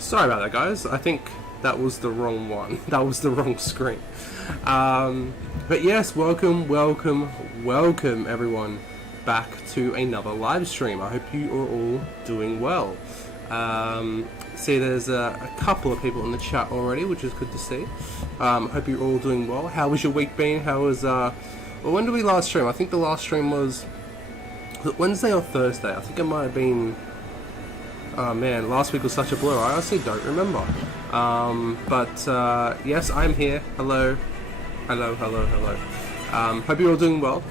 Sorry about that, guys. I think that was the wrong one. That was the wrong screen. But yes, welcome everyone back to another live stream. I hope you are all doing well. See, there's a couple of people in the chat already, which is good to see. Hope you're all doing well. How was your week been? How was well, when did we last stream? I think the last stream was Wednesday or Thursday. I think it might have been, oh man, last week was such a blur. I honestly don't remember. But yes, I'm here. Hello. Hope you're all doing well.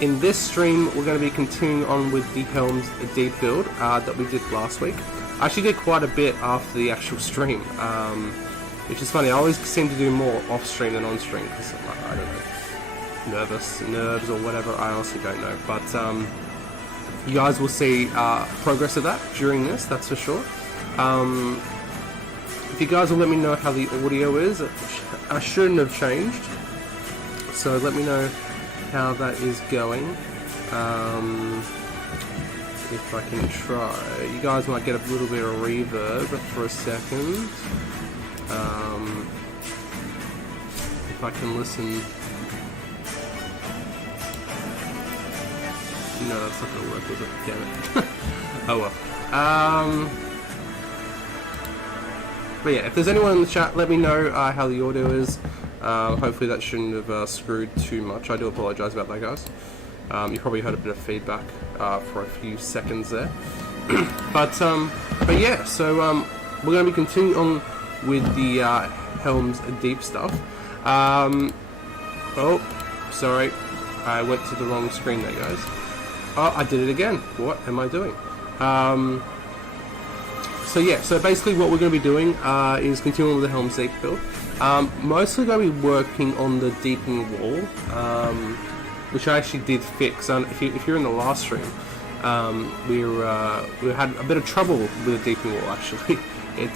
In this stream, we're going to be continuing on with the Helm's deep build that we did last week. I actually did quite a bit after the actual stream, which is funny. I always seem to do more off stream than on stream because I don't know, nerves or whatever. I honestly don't know, but you guys will see progress of that during this. That's for sure. If you guys will let me know how the audio is, I shouldn't have changed. So let me know how that is going. If I can try. You guys might get a little bit of reverb for a second. If I can listen. No, that's not gonna work with it. Damn it. Oh well. But yeah, if there's anyone in the chat, let me know how the audio is. Hopefully that shouldn't have screwed too much. I do apologise about that, guys. You probably heard a bit of feedback for a few seconds there. but yeah, so we're going to be continuing on with the Helm's deep stuff. Oh, sorry, I went to the wrong screen there, guys. Oh, I did it again. What am I doing? So yeah, so basically what we're going to be doing is continuing with the Helm's deep build. Mostly going to be working on the deepening wall, which I actually did fix. If you're in the last stream, we had a bit of trouble with the deepening wall. Actually, it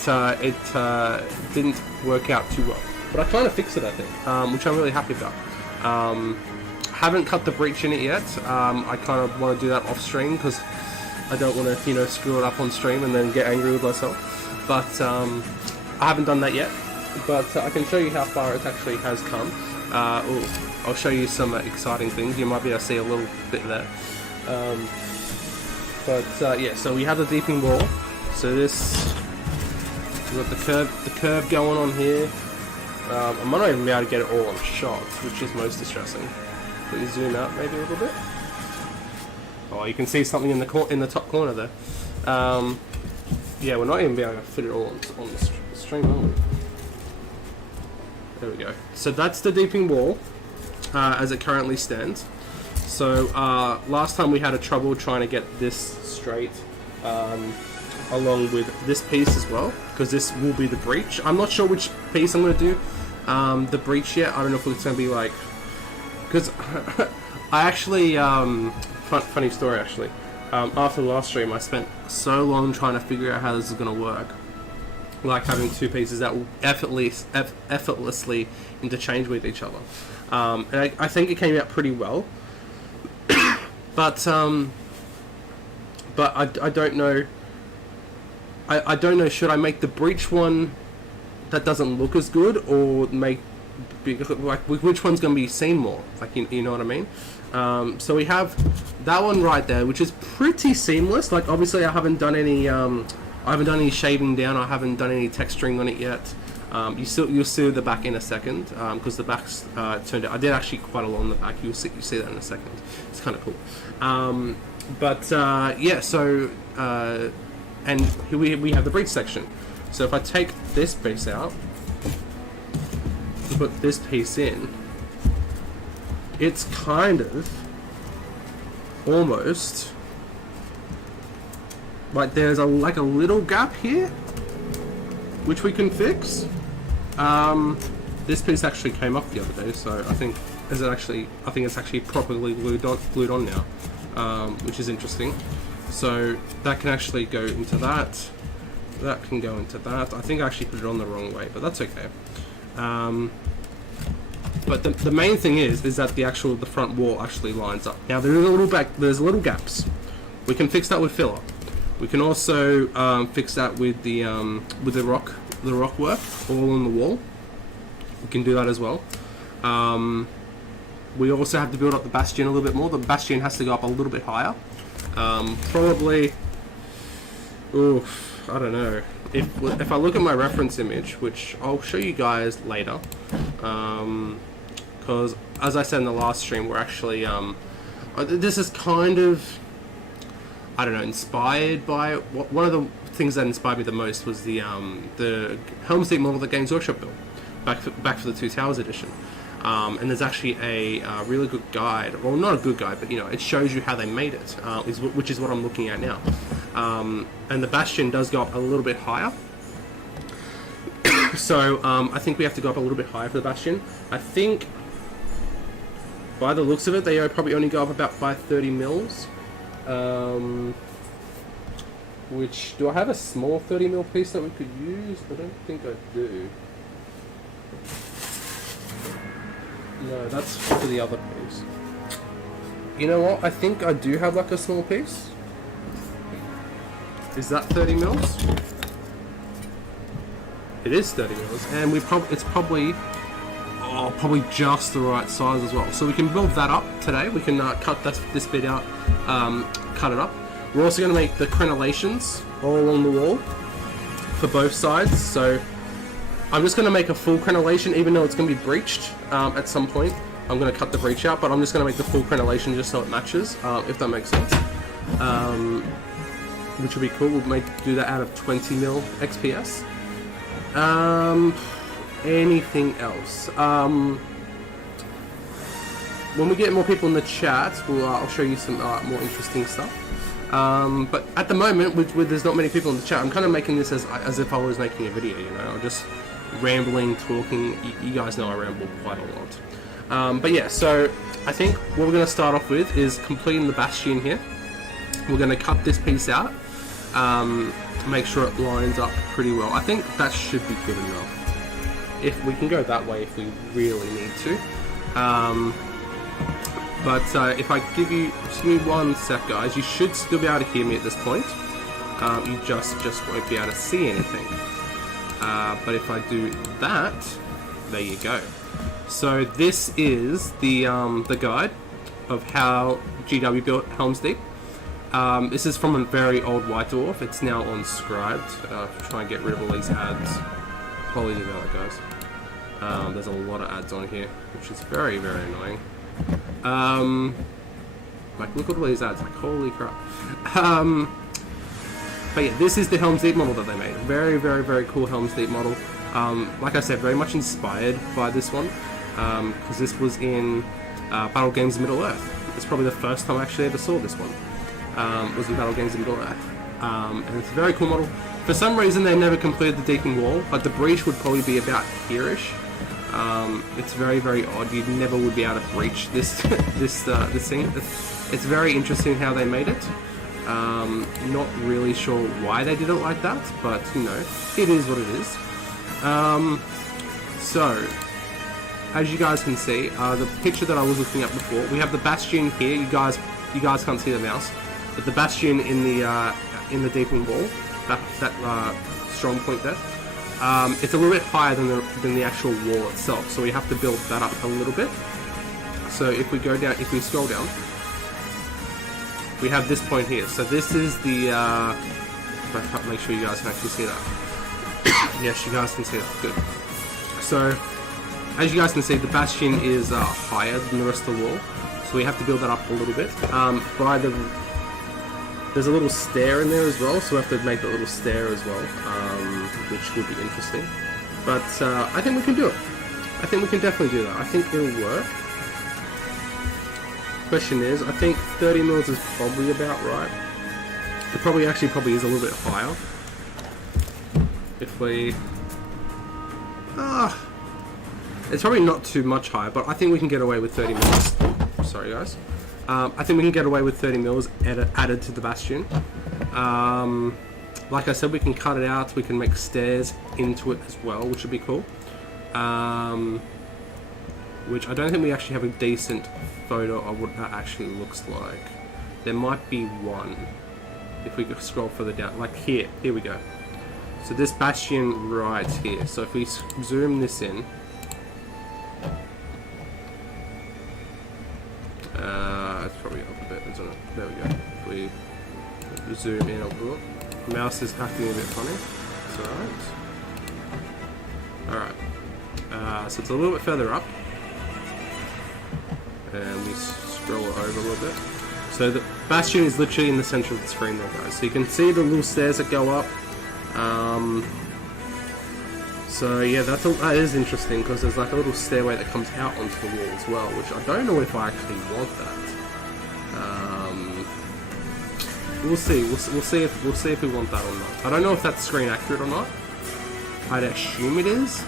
didn't work out too well, but I kind of fixed it, I think, which I'm really happy about. Haven't cut the breach in it yet. I kind of want to do that off stream because I don't want to, screw it up on stream and then get angry with myself. But I haven't done that yet. But I can show you how far it actually has come. I'll show you some exciting things. You might be able to see a little bit there. Yeah, so we have the deepening wall. So this, we've got the curve going on here. I might not even be able to get it all on shot, which is most distressing. Let me zoom out maybe a little bit. Oh, you can see something in the top corner there. Yeah, we're not even be able to fit it all on the stream, are we? There we go. So that's the deepening wall as it currently stands. So last time we had a trouble trying to get this straight along with this piece as well, because this will be the breach. I'm not sure which piece I'm going to do the breach yet. I don't know if it's going to be like, because I actually funny story actually. After the last stream, I spent so long trying to figure out how this is going to work. Like having two pieces that will effortlessly interchange with each other. And I think it came out pretty well. but I don't know. I don't know. Should I make the breach one that doesn't look as good, or make like which one's going to be seen more? Like you know what I mean? So we have that one right there, which is pretty seamless. Like obviously, I haven't done any shading down. I haven't done any texturing on it yet. You'll see the back in a second because the back's turned out. I did actually quite a lot on the back. You'll see that in a second. It's kind of cool. Yeah. So and here we have the breach section. So if I take this piece out and put this piece in, it's kind of almost like there's a little gap here, which we can fix. This piece actually came off the other day, so I think it's actually properly glued on now, which is interesting. So that can actually go into that. That can go into that. I think I actually put it on the wrong way, but that's okay. But the main thing is that the front wall actually lines up. Now there's little gaps. We can fix that with filler. We can also fix that with the rock work all on the wall. We can do that as well. We also have to build up the Bastion a little bit more. The Bastion has to go up a little bit higher. Probably, I don't know. If I look at my reference image, which I'll show you guys later, because as I said in the last stream, we're actually this is kind of, I don't know, inspired by one of the things that inspired me the most was the Helm's Deep model that Games Workshop built back for the Two Towers edition. And there's actually a really good guide, well, not a good guide, but you know, it shows you how they made it, which is what I'm looking at now. And the Bastion does go up a little bit higher. So I think we have to go up a little bit higher for the Bastion. I think by the looks of it, they probably only go up about by 30 mils. Which, do I have a small 30 mil piece that we could use? I don't think I do. No, that's for the other piece. You know what? I think I do have like a small piece. Is that 30 mils? It is 30 mils, and it's probably just the right size as well. So we can build that up today. We can cut this bit out, cut it up. We're also going to make the crenellations all along the wall for both sides. So I'm just going to make a full crenellation, even though it's going to be breached at some point. I'm going to cut the breach out, but I'm just going to make the full crenellation just so it matches, if that makes sense. Which will be cool. We'll do that out of 20 mil XPS. Anything else? When we get more people in the chat, I'll show you some more interesting stuff. But at the moment, with there's not many people in the chat, I'm kind of making this as if I was making a video, you know, just rambling, talking. You guys know I ramble quite a lot. But yeah, so I think what we're going to start off with is completing the Bastion here. We're going to cut this piece out, make sure it lines up pretty well. I think that should be good enough. If we can go that way if we really need to. But if I just give me 1 sec, guys, you should still be able to hear me at this point. You just won't be able to see anything. But if I do that, there you go. So this is the guide of how GW built Helm's Deep. This is from a very old White Dwarf. It's now unscribed. Try and get rid of all these ads. Apologies about it, guys. There's a lot of ads on here, which is very, very annoying. Like, look at all these ads, like, holy crap. But yeah, this is the Helm's Deep model that they made. Very, very, very cool Helm's Deep model. Like I said, very much inspired by this one, because this was in Battle Games Middle-earth. It's probably the first time I actually ever saw this one, was in Battle Games Middle-earth. And it's a very cool model. For some reason, they never completed the deepening wall, but the breach would probably be about here-ish. It's very, very odd. You never would be able to breach this this thing. It's very interesting how they made it. Not really sure why they did it like that, but you know, it is what it is. So, as you guys can see, the picture that I was looking at before, we have the Bastion here. You guys can't see the mouse, but the Bastion in the deepening wall, that strong point there. It's a little bit higher than the actual wall itself, so we have to build that up a little bit. So if we go down, if we scroll down, we have this point here. So this is the, if I can't make sure you guys can actually see that. Yes, you guys can see that, good. So, as you guys can see, the Bastion is higher than the rest of the wall, so we have to build that up a little bit. There's a little stair in there as well, so we have to make that little stair as well, which will be interesting. But I think we can do it. I think we can definitely do that. I think it'll work. Question is, I think 30 mils is probably about right. It probably is a little bit higher. If we... it's probably not too much higher, but I think we can get away with 30 mils. Sorry guys. I think we can get away with 30 mils added to the Bastion. Like I said, we can cut it out, we can make stairs into it as well, which would be cool. Which I don't think we actually have a decent photo of what that actually looks like. There might be one. if we could scroll further down, like here we go. So this bastion right here. So if we zoom this in, it's probably up a bit, isn't it? There we go. We zoom in a little. Mouse is acting a bit funny. It's alright. Alright. So it's a little bit further up. And we scroll it over a little bit. So the bastion is literally in the center of the screen there, guys. So you can see the little stairs that go up. So yeah, that is interesting because there's like a little stairway that comes out onto the wall as well, which I don't know if I actually want that. We'll see. We'll see if we want that or not. I don't know if that's screen accurate or not. I'd assume it is,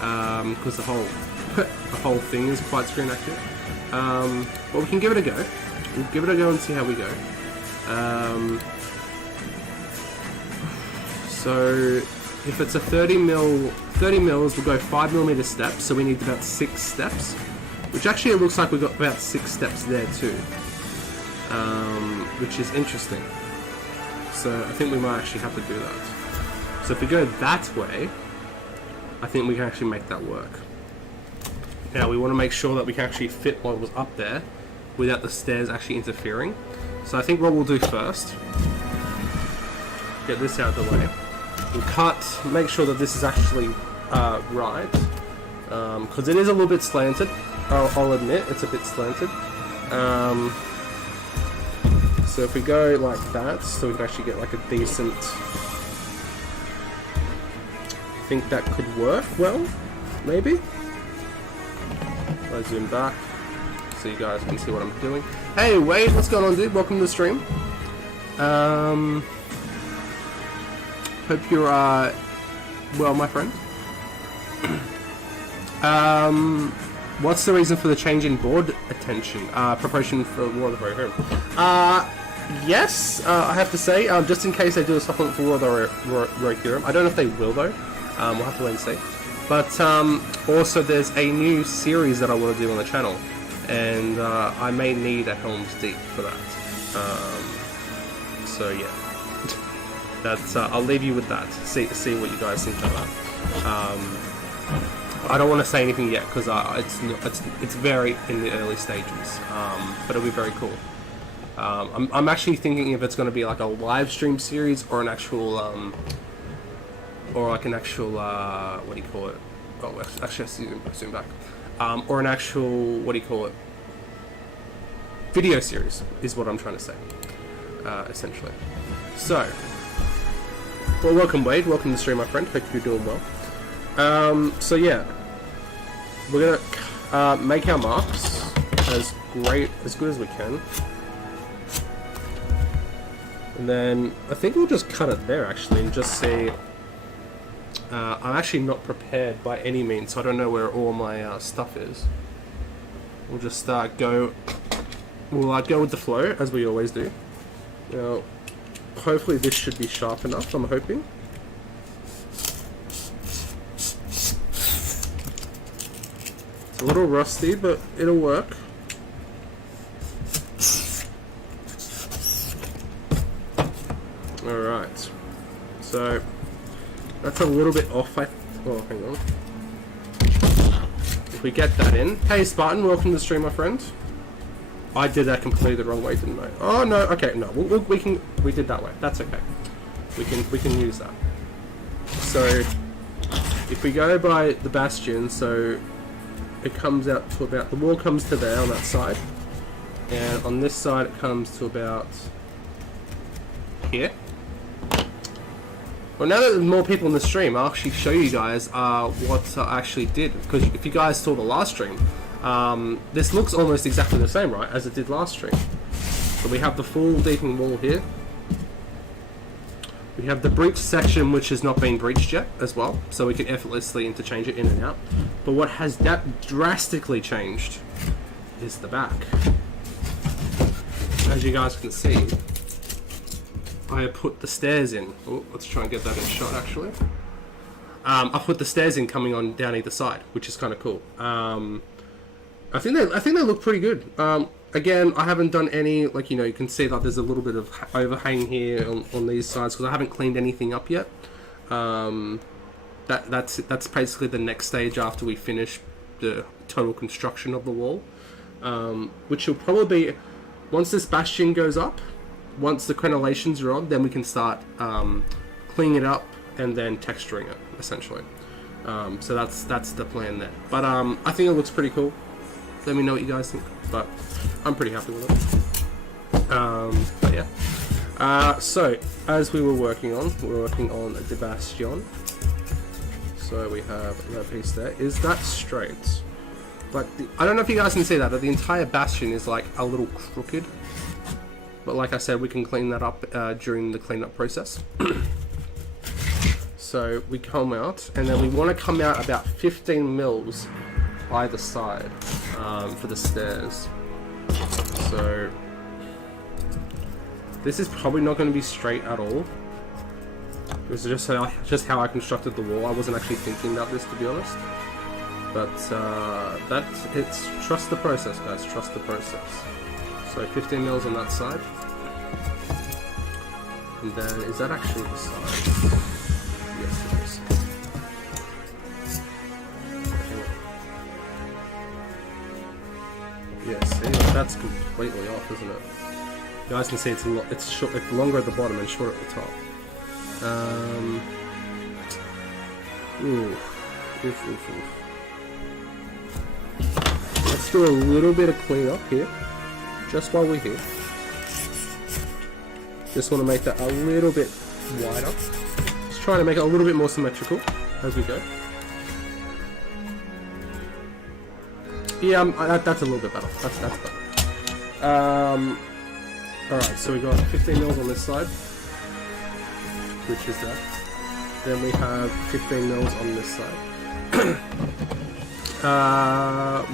because the whole thing is quite screen accurate. But we can give it a go. We'll give it a go and see how we go. So if it's a 30 mils, we'll go 5mm steps. So we need about 6 steps, which actually it looks like we've got about 6 steps there too. Which is interesting. So I think we might actually have to do that. So if we go that way, I think we can actually make that work. Now we want to make sure that we can actually fit what was up there without the stairs actually interfering. So I think what we'll do first, get this out of the way. We'll cut, make sure that this is actually right, because it is a little bit slanted. I'll admit it's a bit slanted. So if we go like that, so we can actually get like a decent, I think that could work well, maybe. I zoom back so you guys can see what I'm doing. Hey Wade, what's going on, dude? Welcome to the stream. Hope you're well, my friend. What's the reason for the change in board attention? Preparation for War of the Rohirrim. Yes, I have to say, just in case they do a supplement for War of the Rohirrim. I don't know if they will though. We'll have to wait and see. But also there's a new series that I want to do on the channel, and I may need a Helm's Deep for that. So yeah, that's I'll leave you with that. See what you guys think of that. I don't want to say anything yet because it's very in the early stages, but it'll be very cool. I'm actually thinking if it's going to be like a live stream series or an actual what do you call it? Oh, actually, zoom back. Or an actual, what do you call it? Video series is what I'm trying to say, essentially. So, well, welcome Wade. Welcome to the stream, my friend. Hope you're doing well. So yeah, we're gonna make our marks as good as we can. And then I think we'll just cut it there actually and just see. I'm actually not prepared by any means, so I don't know where all my stuff is. We'll just go with the flow as we always do. Now, hopefully this should be sharp enough. I'm hoping. It's a little rusty, but it'll work. Alright, so that's a little bit off. Oh, hang on. If we get that in. Hey Spartan, welcome to the stream, my friend. I did that completely the wrong way, didn't I? Oh no, okay, no, we did that way. That's okay. We can use that. So if we go by the Bastion, so it comes out to about, the wall comes to there on that side, and on this side it comes to about here. Well, now that there's more people in the stream, I'll actually show you guys what I actually did. Because if you guys saw the last stream, this looks almost exactly the same, right, as it did last stream. So we have the full deepening wall here. We have the breached section, which has not been breached yet, as well. So we can effortlessly interchange it in and out. But what has that drastically changed is the back. As you guys can see, I put the stairs in. Oh, let's try and get that in shot actually. I put the stairs in coming on down either side, which is kind of cool. I think they look pretty good. again, I haven't done any, like, you know, you can see that there's a little bit of overhang here on these sides because I haven't cleaned anything up yet. That's basically the next stage after we finish the total construction of the wall, which will probably be once this bastion goes up, once the crenellations are on, then we can start cleaning it up and then texturing it essentially. So that's the plan there. But I think it looks pretty cool. Let me know what you guys think. But I'm pretty happy with it. But yeah. So as we were working on the Bastion. So we have that piece there. Is that straight? Like I don't know if you guys can see that, but the entire bastion is like a little crooked. But like I said, we can clean that up during the cleanup process. So we come out, and then we want to come out about 15 mils either side for the stairs. So this is probably not going to be straight at all. It was just how I constructed the wall. I wasn't actually thinking about this, to be honest. But it's trust the process, guys. Trust the process. So 15 mils on that side. And then is that actually the side? Yes, it is. Yeah, see, that's completely off, isn't it? You guys can see it's short, like longer at the bottom and short at the top. Let's do a little bit of cleanup here, just while we're here. Just want to make that a little bit wider. Just trying to make it a little bit more symmetrical as we go. Yeah, that's a little bit better. That's better. Alright, so we got 15 mils on this side, which is that. Then we have 15 mils on this side.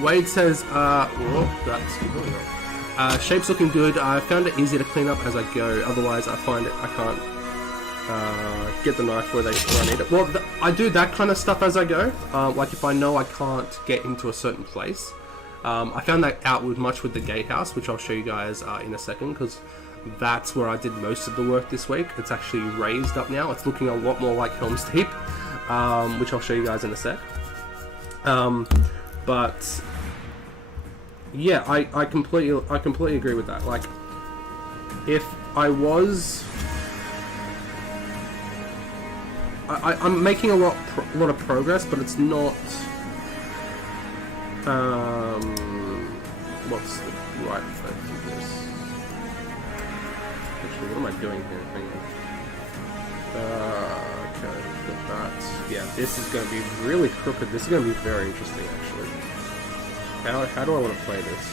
Wade says, whoa, that's really wrong. Shape's looking good. I found it easy to clean up as I go. Otherwise, I find it I can't get the knife where I need it. Well, I do that kind of stuff as I go. Like if I know I can't get into a certain place. I found that out much with the gatehouse, which I'll show you guys in a second, because that's where I did most of the work this week. It's actually raised up now. It's looking a lot more like Helm's Deep, which I'll show you guys in a sec. But yeah, I completely agree with that. Like, if I was, I'm making a lot of progress, but it's not. What's the right way to do this? Actually, what am I doing here? Hang on. Okay, got that. Yeah, this is going to be really crooked. This is going to be very interesting, actually. How do I want to play this?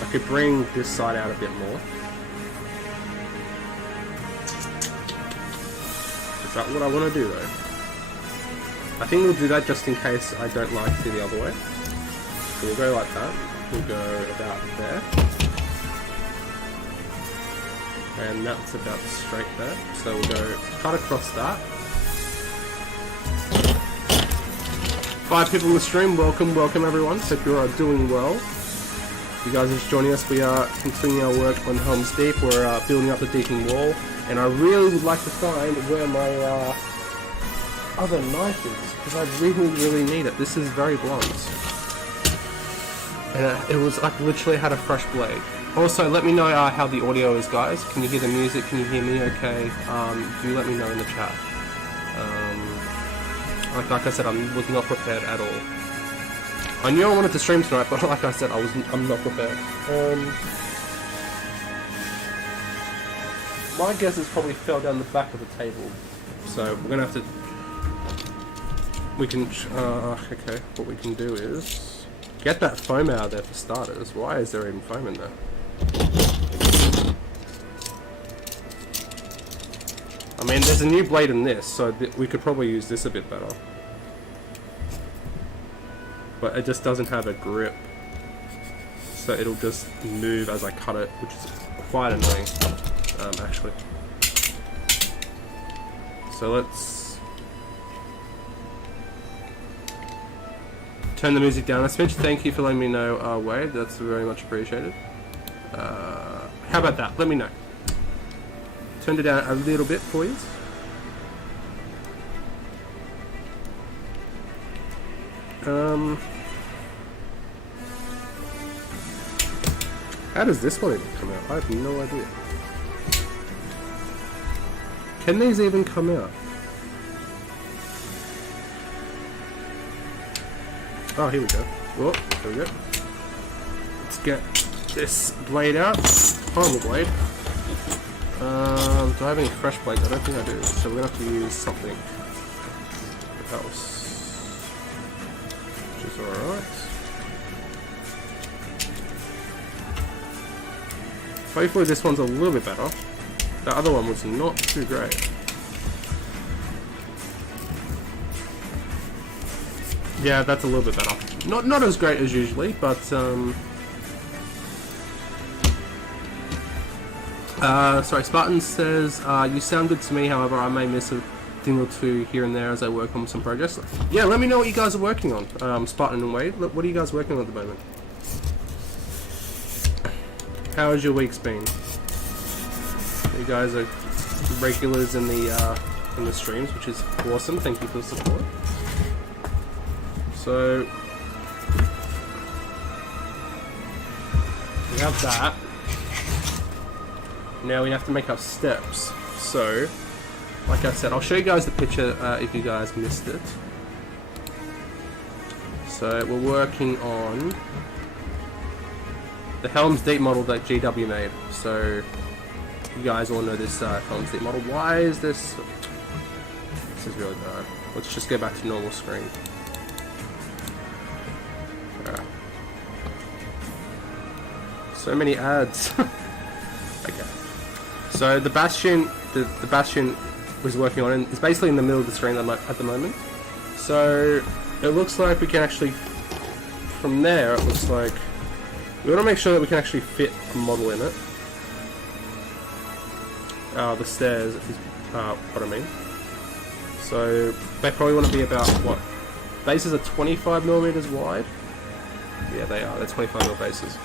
I could bring this side out a bit more. Is that what I want to do, though? I think we'll do that just in case I don't like to the other way. So we'll go like that. We'll go about there. And that's about straight there. So we'll go cut across that. 5 people in the stream, welcome everyone. Hope you are doing well. You guys are just joining us. We are continuing our work on Helm's Deep. We're building up the deepening wall. And I really would like to find where my other knife is, because I really need it. This is very blunt. And it was like literally had a fresh blade. Also, let me know how the audio is, guys. Can you hear the music? Can you hear me okay? Do let me know in the chat. Like I said, I was not prepared at all. I knew I wanted to stream tonight, but like I said, I'm not prepared. My guess is probably fell down the back of the table. So we're gonna have to. We can. Okay. What we can do is get that foam out of there for starters. Why is there even foam in there? I mean, there's a new blade in this, so we could probably use this a bit better. But it just doesn't have a grip. So it'll just move as I cut it, which is quite annoying, actually. So let's turn the music down a smidge. Thank you for letting me know, Wade. That's very much appreciated. How about that? Let me know. Turned it down a little bit for you. How does this one even come out? I have no idea. Can these even come out? Oh, here we go. Oh, there we go. Let's get this blade out. Horrible blade. Do I have any fresh blades? I don't think I do. So we're gonna have to use something else. Which is alright. Hopefully this one's a little bit better. The other one was not too great. Yeah, that's a little bit better. Not as great as usually, but sorry, Spartan says, you sound good to me, however I may miss a thing or two here and there as I work on some projects. Yeah, let me know what you guys are working on, Spartan and Wade. What are you guys working on at the moment? How has your week's been? You guys are regulars in the streams, which is awesome. Thank you for the support. So we have that. Now we have to make our steps. So, like I said, I'll show you guys the picture if you guys missed it. So we're working on the Helm's Deep model that GW made. So you guys all know this Helm's Deep model. Why is this? This is really bad. Let's just go back to normal screen. So many ads. Okay. So the Bastion, the Bastion was working on it. It's basically in the middle of the screen at the moment. So it looks like we can actually, from there, it looks like we want to make sure that we can actually fit a model in it. The stairs is what I mean. So they probably want to be about what? Bases are 25 millimeters wide. Yeah, they are. They're 25mm bases.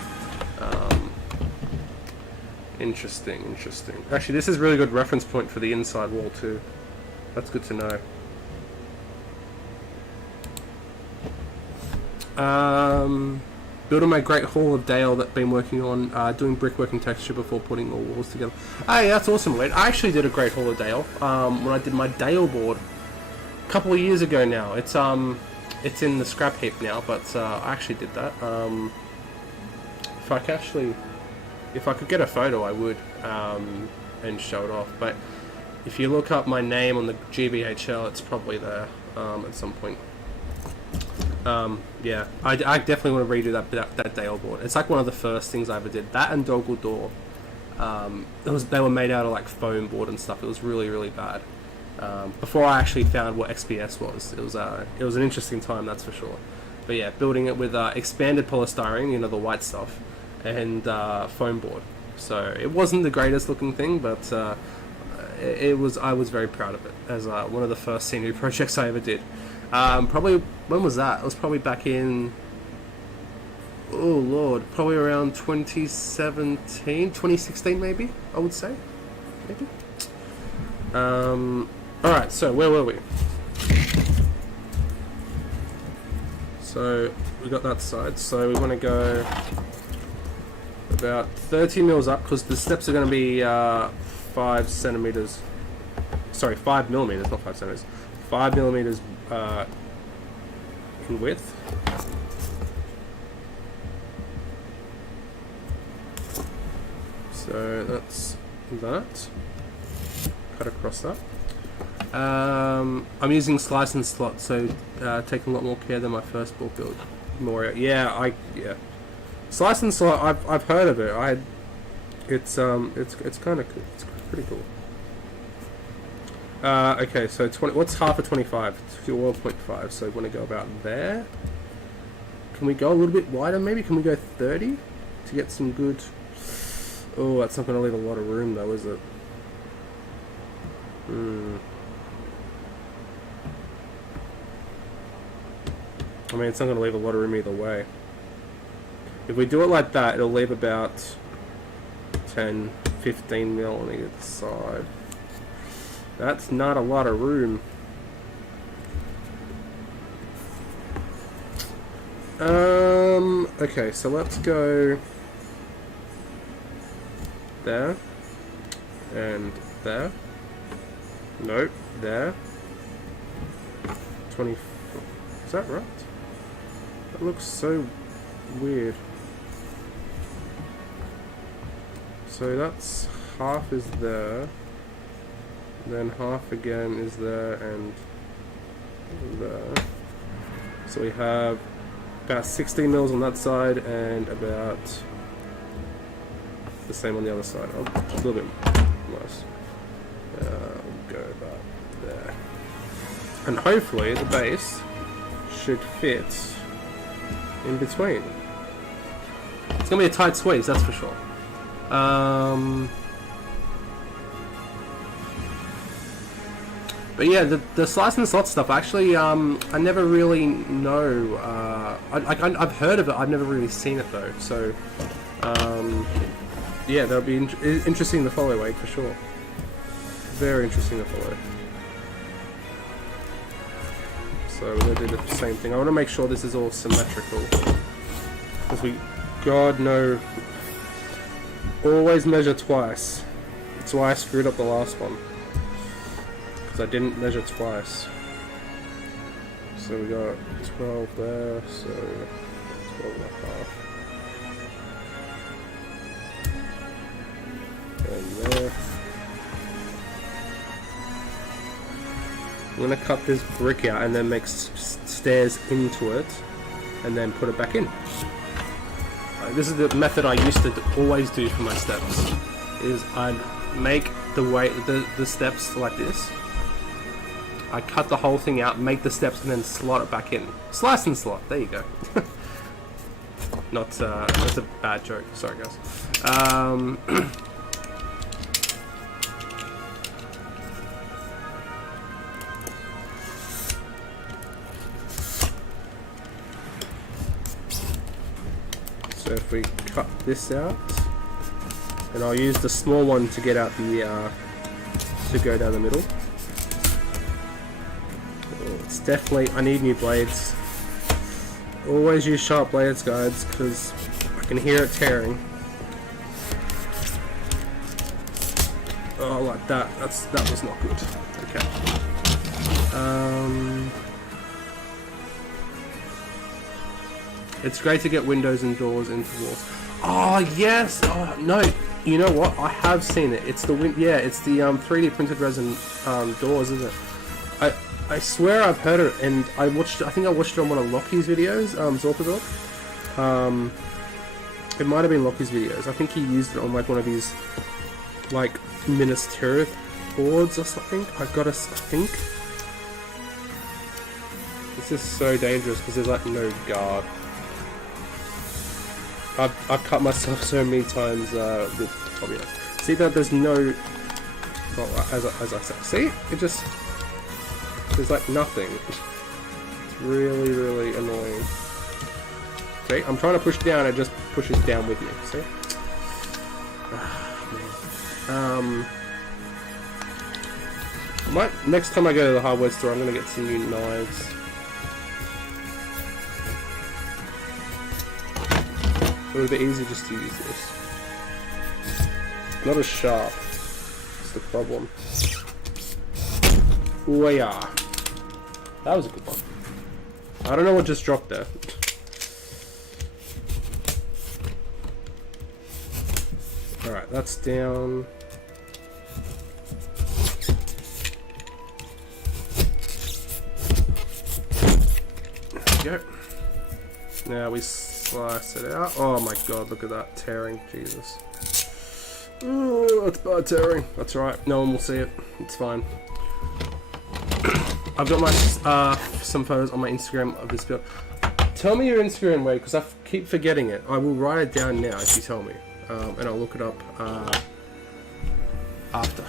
Interesting. Actually, this is a really good reference point for the inside wall too. That's good to know. Building my Great Hall of Dale that I've been working on, doing brickwork and texture before putting all walls together. Oh yeah, that's awesome, Wade. I actually did a Great Hall of Dale when I did my Dale board a couple of years ago now. It's in the scrap heap now, but I actually did that. If I could get a photo, I would, and show it off. But if you look up my name on the GBHL, it's probably there at some point. Yeah, I definitely want to redo that Dale board. It's like one of the first things I ever did. That and Doggle Door. They were made out of like foam board and stuff. It was really, really bad. Before I actually found what XPS was, it was an interesting time, that's for sure. But yeah, building it with expanded polystyrene, you know, the white stuff, and foam board. So it wasn't the greatest looking thing, but I was very proud of it as one of the first scenery projects I ever did. Probably, when was that? It was probably back in, oh lord, probably around 2016 maybe, I would say, maybe. Alright, so where were we? So we got that side, so we want to go about 30 mils up, because the steps are going to be 5 centimeters, sorry, 5 millimeters, not 5 centimeters, 5 millimeters in width. So that's that. Cut across that. I'm using slice and slot, so taking a lot more care than my first bulk build. Yeah. Slice and slot. I've heard of it. It's kind of cool. It's pretty cool. Okay, so 20. What's half of 25? 12.5. So we want to go about there. Can we go a little bit wider? Maybe can we go 30 to get some good? Oh, that's not going to leave a lot of room though, is it? I mean, it's not going to leave a lot of room either way. If we do it like that, it'll leave about 10, 15 mil on either side. That's not a lot of room. Okay, so let's go there and there. Nope, there. 24. Is that right? That looks so weird. So that's half is there, then half again is there and there. So we have about 16 mils on that side and about the same on the other side. Oh, a little bit nice. We'll go about there. And hopefully the base should fit in between. It's gonna be a tight squeeze, that's for sure. But yeah, the slice and slot stuff, actually, I never really know. I've heard of it, I've never really seen it though. So, yeah, that'll be interesting to follow, Wade, for sure. Very interesting to follow. So we're gonna do the same thing. I want to make sure this is all symmetrical, because we, God no, always measure twice. That's why I screwed up the last one. I didn't measure twice. So we got 12 there, so 12 and a half. And there. I'm gonna cut this brick out and then make stairs into it and then put it back in. This is the method I used to always do for my steps. Is I'd make the steps like this. I cut the whole thing out, make the steps, and then slot it back in. Slice and slot. There you go. Not that's a bad joke. Sorry, guys. So if we cut this out, and I'll use the small one to get out the to go down the middle. It's definitely, I need new blades. Always use sharp blades, guys, because I can hear it tearing. Oh, like that. That was not good. Okay. It's great to get windows and doors into walls. Oh yes. Oh no. You know what? I have seen it. It's the it's the 3D printed resin doors, isn't it? I swear I've heard it, and I think I watched it on one of Lockie's videos, Zorpadog. It might have been Lockie's videos. I think he used it on like one of his like Minas Tirith boards or something. I think. This is so dangerous because there's like no guard. I've cut myself so many times with Tobio. See that there's no. Well, as I said, see it just. There's like nothing. It's really, really annoying. See, I'm trying to push down, it just pushes down with me. See? Next time I go to the hardware store, I'm gonna get some new knives. It would be easy just to use this. Not as sharp. That's the problem. Ooh, yeah. That was a good one. I don't know what just dropped there. Alright, that's down. There we go. Now we slice it out. Oh my god, look at that tearing. Jesus. Ooh, that's bad tearing. That's right. No one will see it. It's fine. I've got my some photos on my Instagram of this build. Tell me your Instagram, Wade, because I keep forgetting it. I will write it down now if you tell me, and I'll look it up after.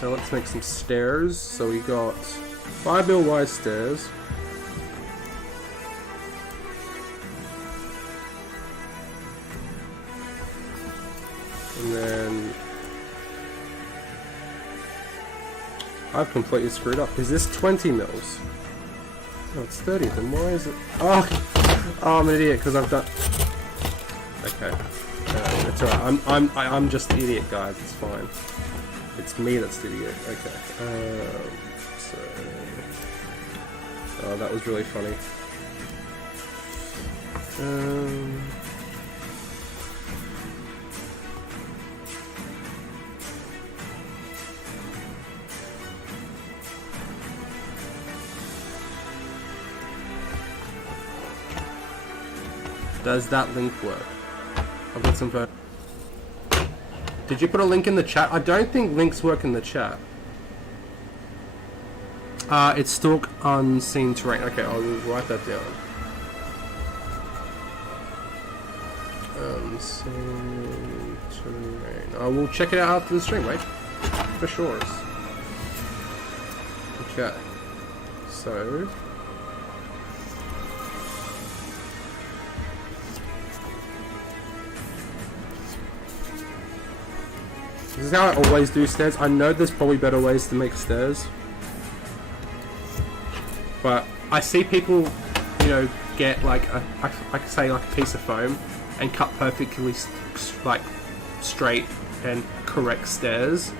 so let's make some stairs. So we got 5 mil wide stairs. And then I've completely screwed up. Is this 20 mils? No, it's 30. Then why is it? Oh, I'm an idiot because I've done. Okay, it's alright. I'm just the idiot, guys. It's fine. It's me that's the idiot. Okay. So. Oh, that was really funny. Does that link work? I've got some photos. Did you put a link in the chat? I don't think links work in the chat. It's stalk unseen terrain. Okay, I'll write that down. Unseen terrain. I will check it out after the stream, mate. For sure. Okay. So. This is how I always do stairs. I know there's probably better ways to make stairs. But I see people, you know, get like I could say like a piece of foam and cut perfectly like straight and correct stairs.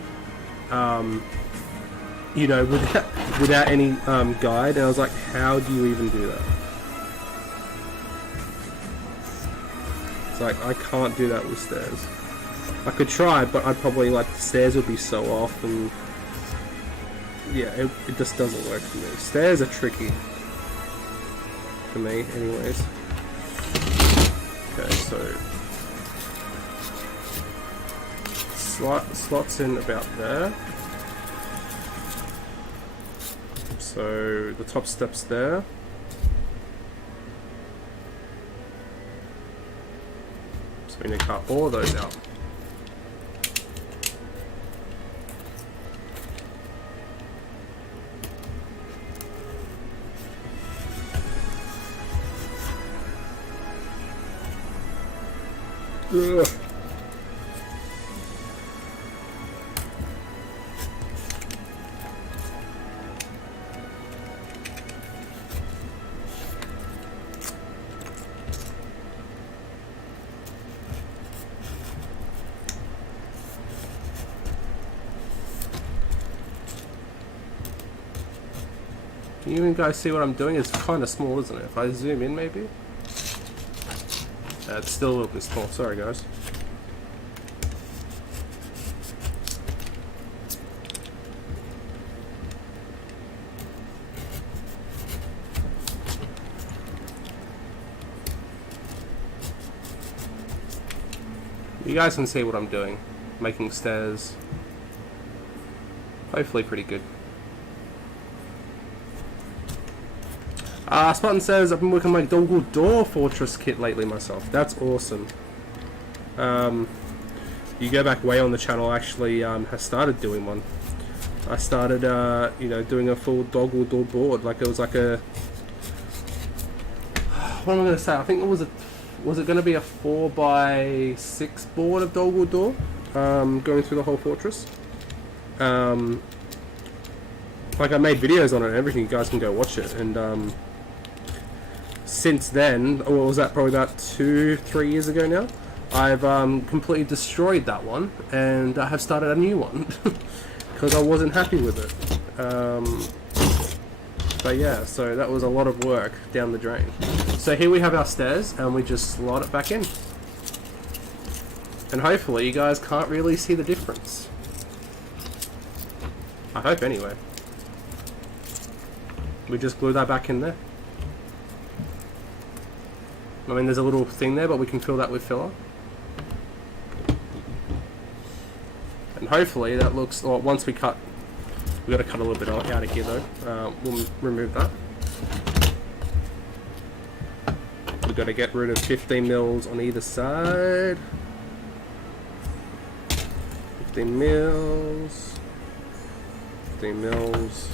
You know, without any guide. And I was like, how do you even do that? It's like, I can't do that with stairs. I could try, but I'd probably, like, the stairs would be so off, and yeah, it just doesn't work for me. Stairs are tricky for me, anyways. Okay, so slots in about there. So the top step's there. So we need to cut all of those out. Ugh. Can you even guys see what I'm doing? It's kind of small, isn't it? If I zoom in, maybe? It's still a little bit small. Sorry, guys. You guys can see what I'm doing. Making stairs. Hopefully pretty good. Spartan says, I've been working on my Doggle Door Fortress kit lately myself. That's awesome. You go back way on the channel, I actually has started doing one. I started, you know, doing a full Doggle Door board. Like, it was like a... What am I going to say? I think it was a... Was it going to be a 4x6 board of Doggle Door? Going through the whole fortress. Like, I made videos on it and everything. You guys can go watch it. And, since then, what was that, probably about 2-3 years ago now, I've completely destroyed that one, and I have started a new one because I wasn't happy with it. But yeah, so that was a lot of work down the drain. So here we have our stairs, and we just slot it back in, and hopefully you guys can't really see the difference. I hope anyway. We just glue that back in there. I mean, there's a little thing there, but we can fill that with filler. And hopefully that looks... Well, once we cut... We've got to cut a little bit out of here, though. We'll remove that. We've got to get rid of 15 mils on either side. 15 mils. 15 mils.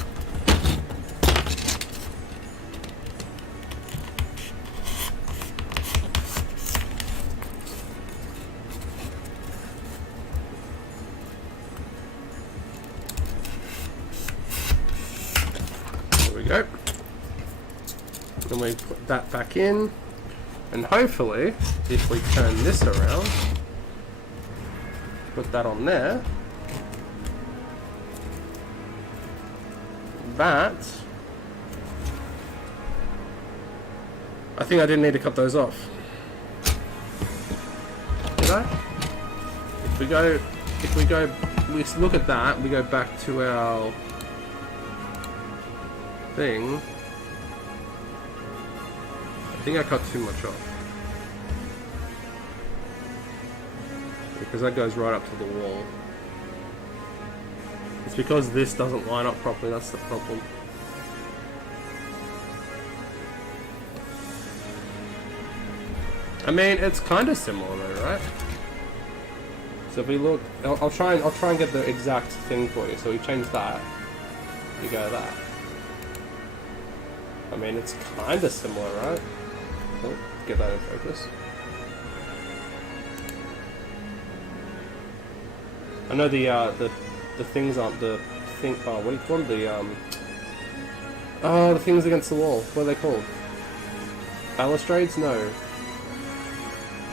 There we go. Then we put that back in, and hopefully, if we turn this around, put that on there, that, I think I didn't need to cut those off. Did I? If we look at that, we go back to our thing. I think I cut too much off. Because that goes right up to the wall. It's because this doesn't line up properly, that's the problem. I mean, it's kind of similar though, right? So if we look, I'll try and get the exact thing for you. So we change that, you go that. I mean, it's kind of similar, right? Oh, get that in focus. I know the things aren't the thing. Oh, what do you call them? The things against the wall. What are they called? Balustrades? No.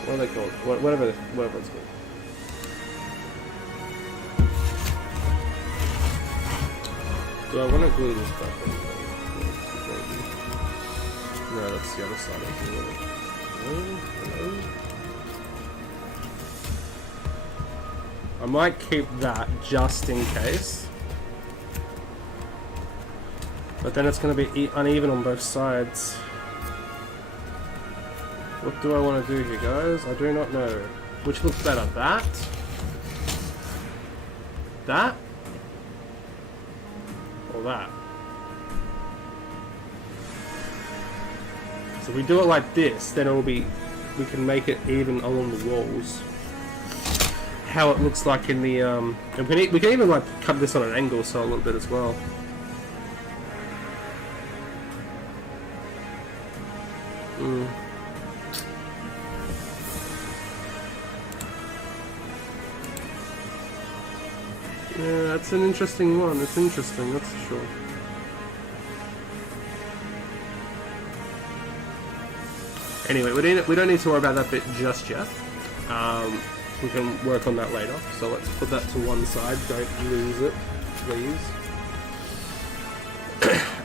What are they called? Whatever it's called. Do I want to glue this back in? No, that's the other side of the wall. Hello? I might keep that just in case. But then it's going to be uneven on both sides. What do I want to do here, guys? I do not know. Which looks better? That? That? Or that? So if we do it like this, then it will be... we can make it even along the walls. How it looks like in the and we can even like cut this on an angle so a little bit as well. Yeah, that's an interesting one. It's interesting, that's for sure. Anyway, we don't need to worry about that bit just yet. We can work on that later, so let's put that to one side, don't lose it, please.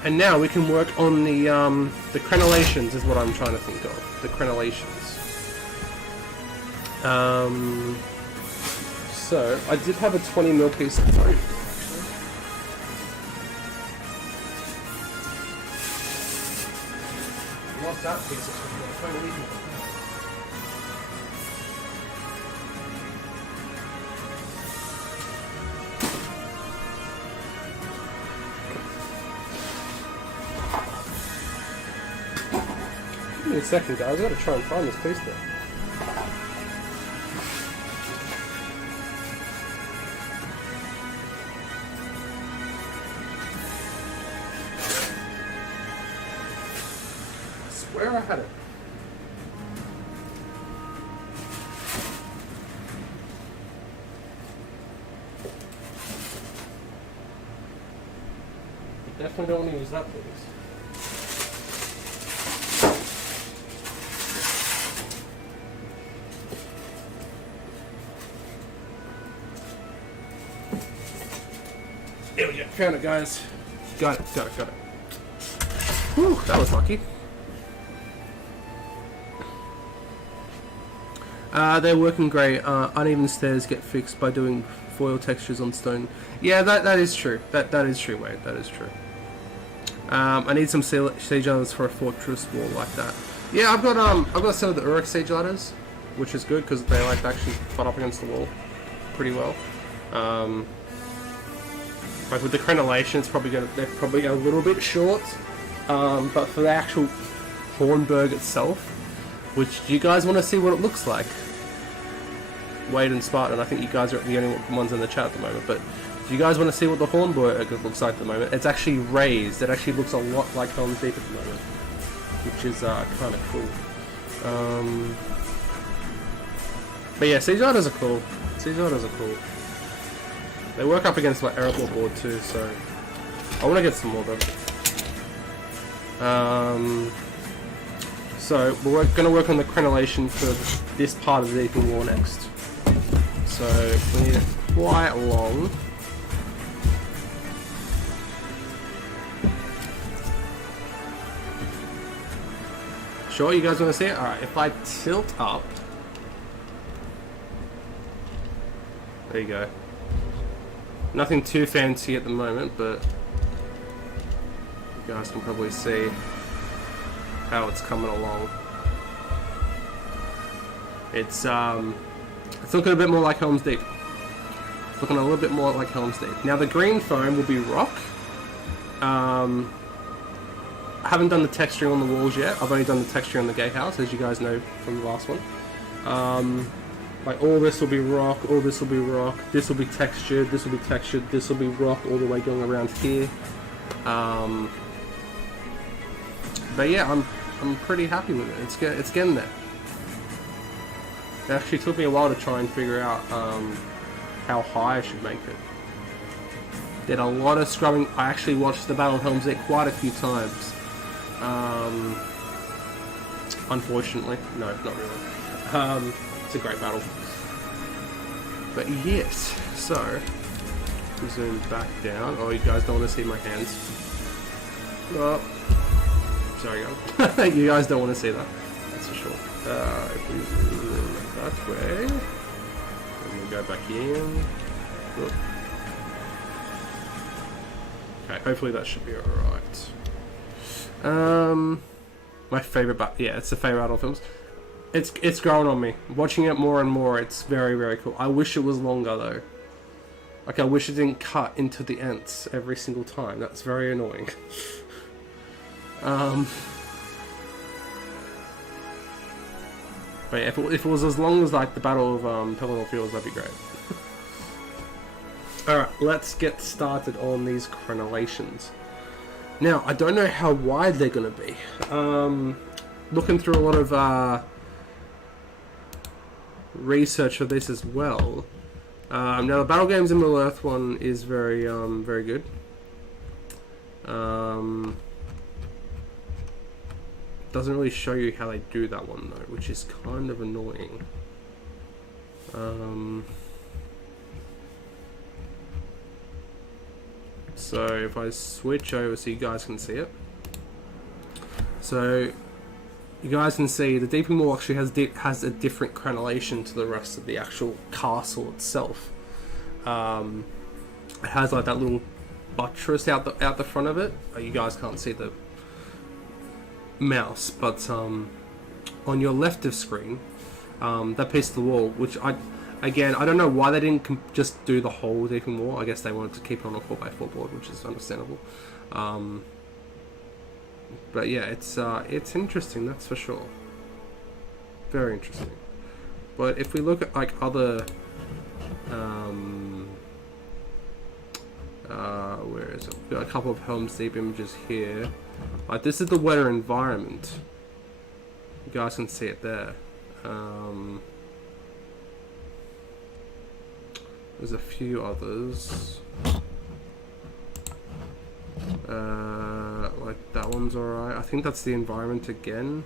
And now we can work on the crenellations is what I'm trying to think of, the crenellations. So, I did have a 20mm piece of rope. Lost that piece of rope. Give me a second, guys. I've got to try and find this piece there. I swear I had it. I definitely don't want to use that piece. There we go. Found it, guys. Got it. Whew, that was lucky. They're working great. Uneven stairs get fixed by doing foil textures on stone. Yeah, that is true. That is true, mate. That is true. I need some siege ladders for a fortress wall like that. Yeah, I've got some of the Uruk siege ladders, which is good because they like to actually butt up against the wall pretty well. Like with the Crenellation, they're probably a little bit short, but for the actual Hornberg itself, which do you guys want to see what it looks like? Wade and Spartan, I think you guys are the only ones in the chat at the moment, but Do you guys want to see what the Hornburg looks like at the moment? It's actually raised. It actually looks a lot like Helm's Deep at the moment, which is kind of cool. But yeah, siege riders are cool. Siege riders are cool. They work up against my Erebor board too, so I want to get some more though. So we're going to work on the Crenellation for this part of the Deepening War next. So we need it quite long. Sure, you guys want to see it? Alright, if I tilt up... There you go. Nothing too fancy at the moment, but you guys can probably see how it's coming along. It's looking a bit more like Helm's Deep. It's looking a little bit more like Helm's Deep. Now the green foam will be rock. I haven't done the texturing on the walls yet. I've only done the texturing on the gatehouse, as you guys know from the last one. Like all this will be rock, all this will be rock, this will be textured, this will be textured, this will be rock all the way going around here. But yeah, I'm pretty happy with it. It's getting there. It actually took me a while to try and figure out how high I should make it. Did a lot of scrubbing. I actually watched the Battle of Helm's Deep quite a few times. Unfortunately, no, not really. It's a great battle. But yes, so zoom back down. Oh, you guys don't want to see my hands. Oh, sorry guys. You guys don't want to see that. That's for sure. If we zoom that way, and we go back in. Whoop. Okay, hopefully that should be alright. My favorite yeah, it's the favorite battle films. It's growing on me. Watching it more and more, it's very, very cool. I wish it was longer though. Like, I wish it didn't cut into the ends every single time. That's very annoying. But yeah, if it was as long as like the Battle of Pelennor Fields, that'd be great. Alright, let's get started on these Crenellations. Now, I don't know how wide they're going to be. Looking through a lot of research for this as well. Now, the Battle Games in Middle-earth one is very, very good. Doesn't really show you how they do that one though, which is kind of annoying. So if I switch over so you guys can see it. So you guys can see the Deepening Wall actually has a different crenellation to the rest of the actual castle itself. It has like that little buttress out the front of it. You guys can't see the mouse, but on your left of screen, that piece of the wall, which I don't know why they didn't just do the whole Deepening Wall. I guess they wanted to keep it on a 4x4 board, which is understandable. But yeah, it's interesting, that's for sure. Very interesting. But if we look at like other, where is it? We've got a couple of Helm's Deep images here. Like, this is the wetter environment. You guys can see it there. There's a few others. Like that one's alright. I think that's the environment again,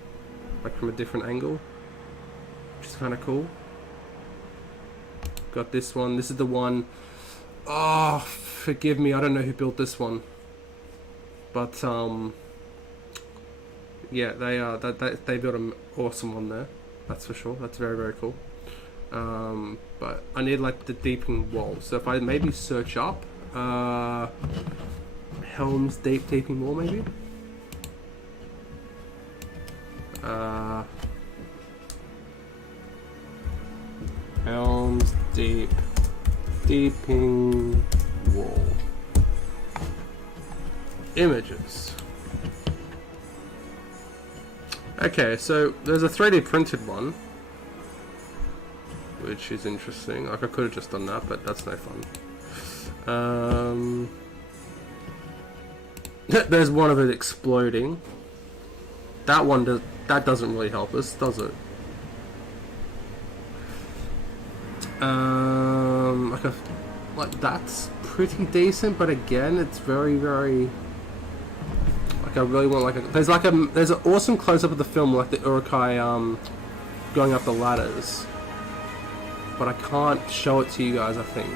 like from a different angle, which is kind of cool. Got this one. This is the one. Oh, forgive me. I don't know who built this one, but yeah, they built an awesome one there. That's for sure. That's very, very cool. But I need like the Deepening Wall. So if I maybe search up Helm's Deepening Wall, maybe. Helm's Deepening Wall images. Okay, so there's a 3D printed one, which is interesting. Like, I could have just done that, but that's no fun. There's one of it exploding. That doesn't really help us, does it? Like that's pretty decent, but again, it's very, very. Like I really want there's an awesome close up of the film, like the Urukai going up the ladders, but I can't show it to you guys. I think.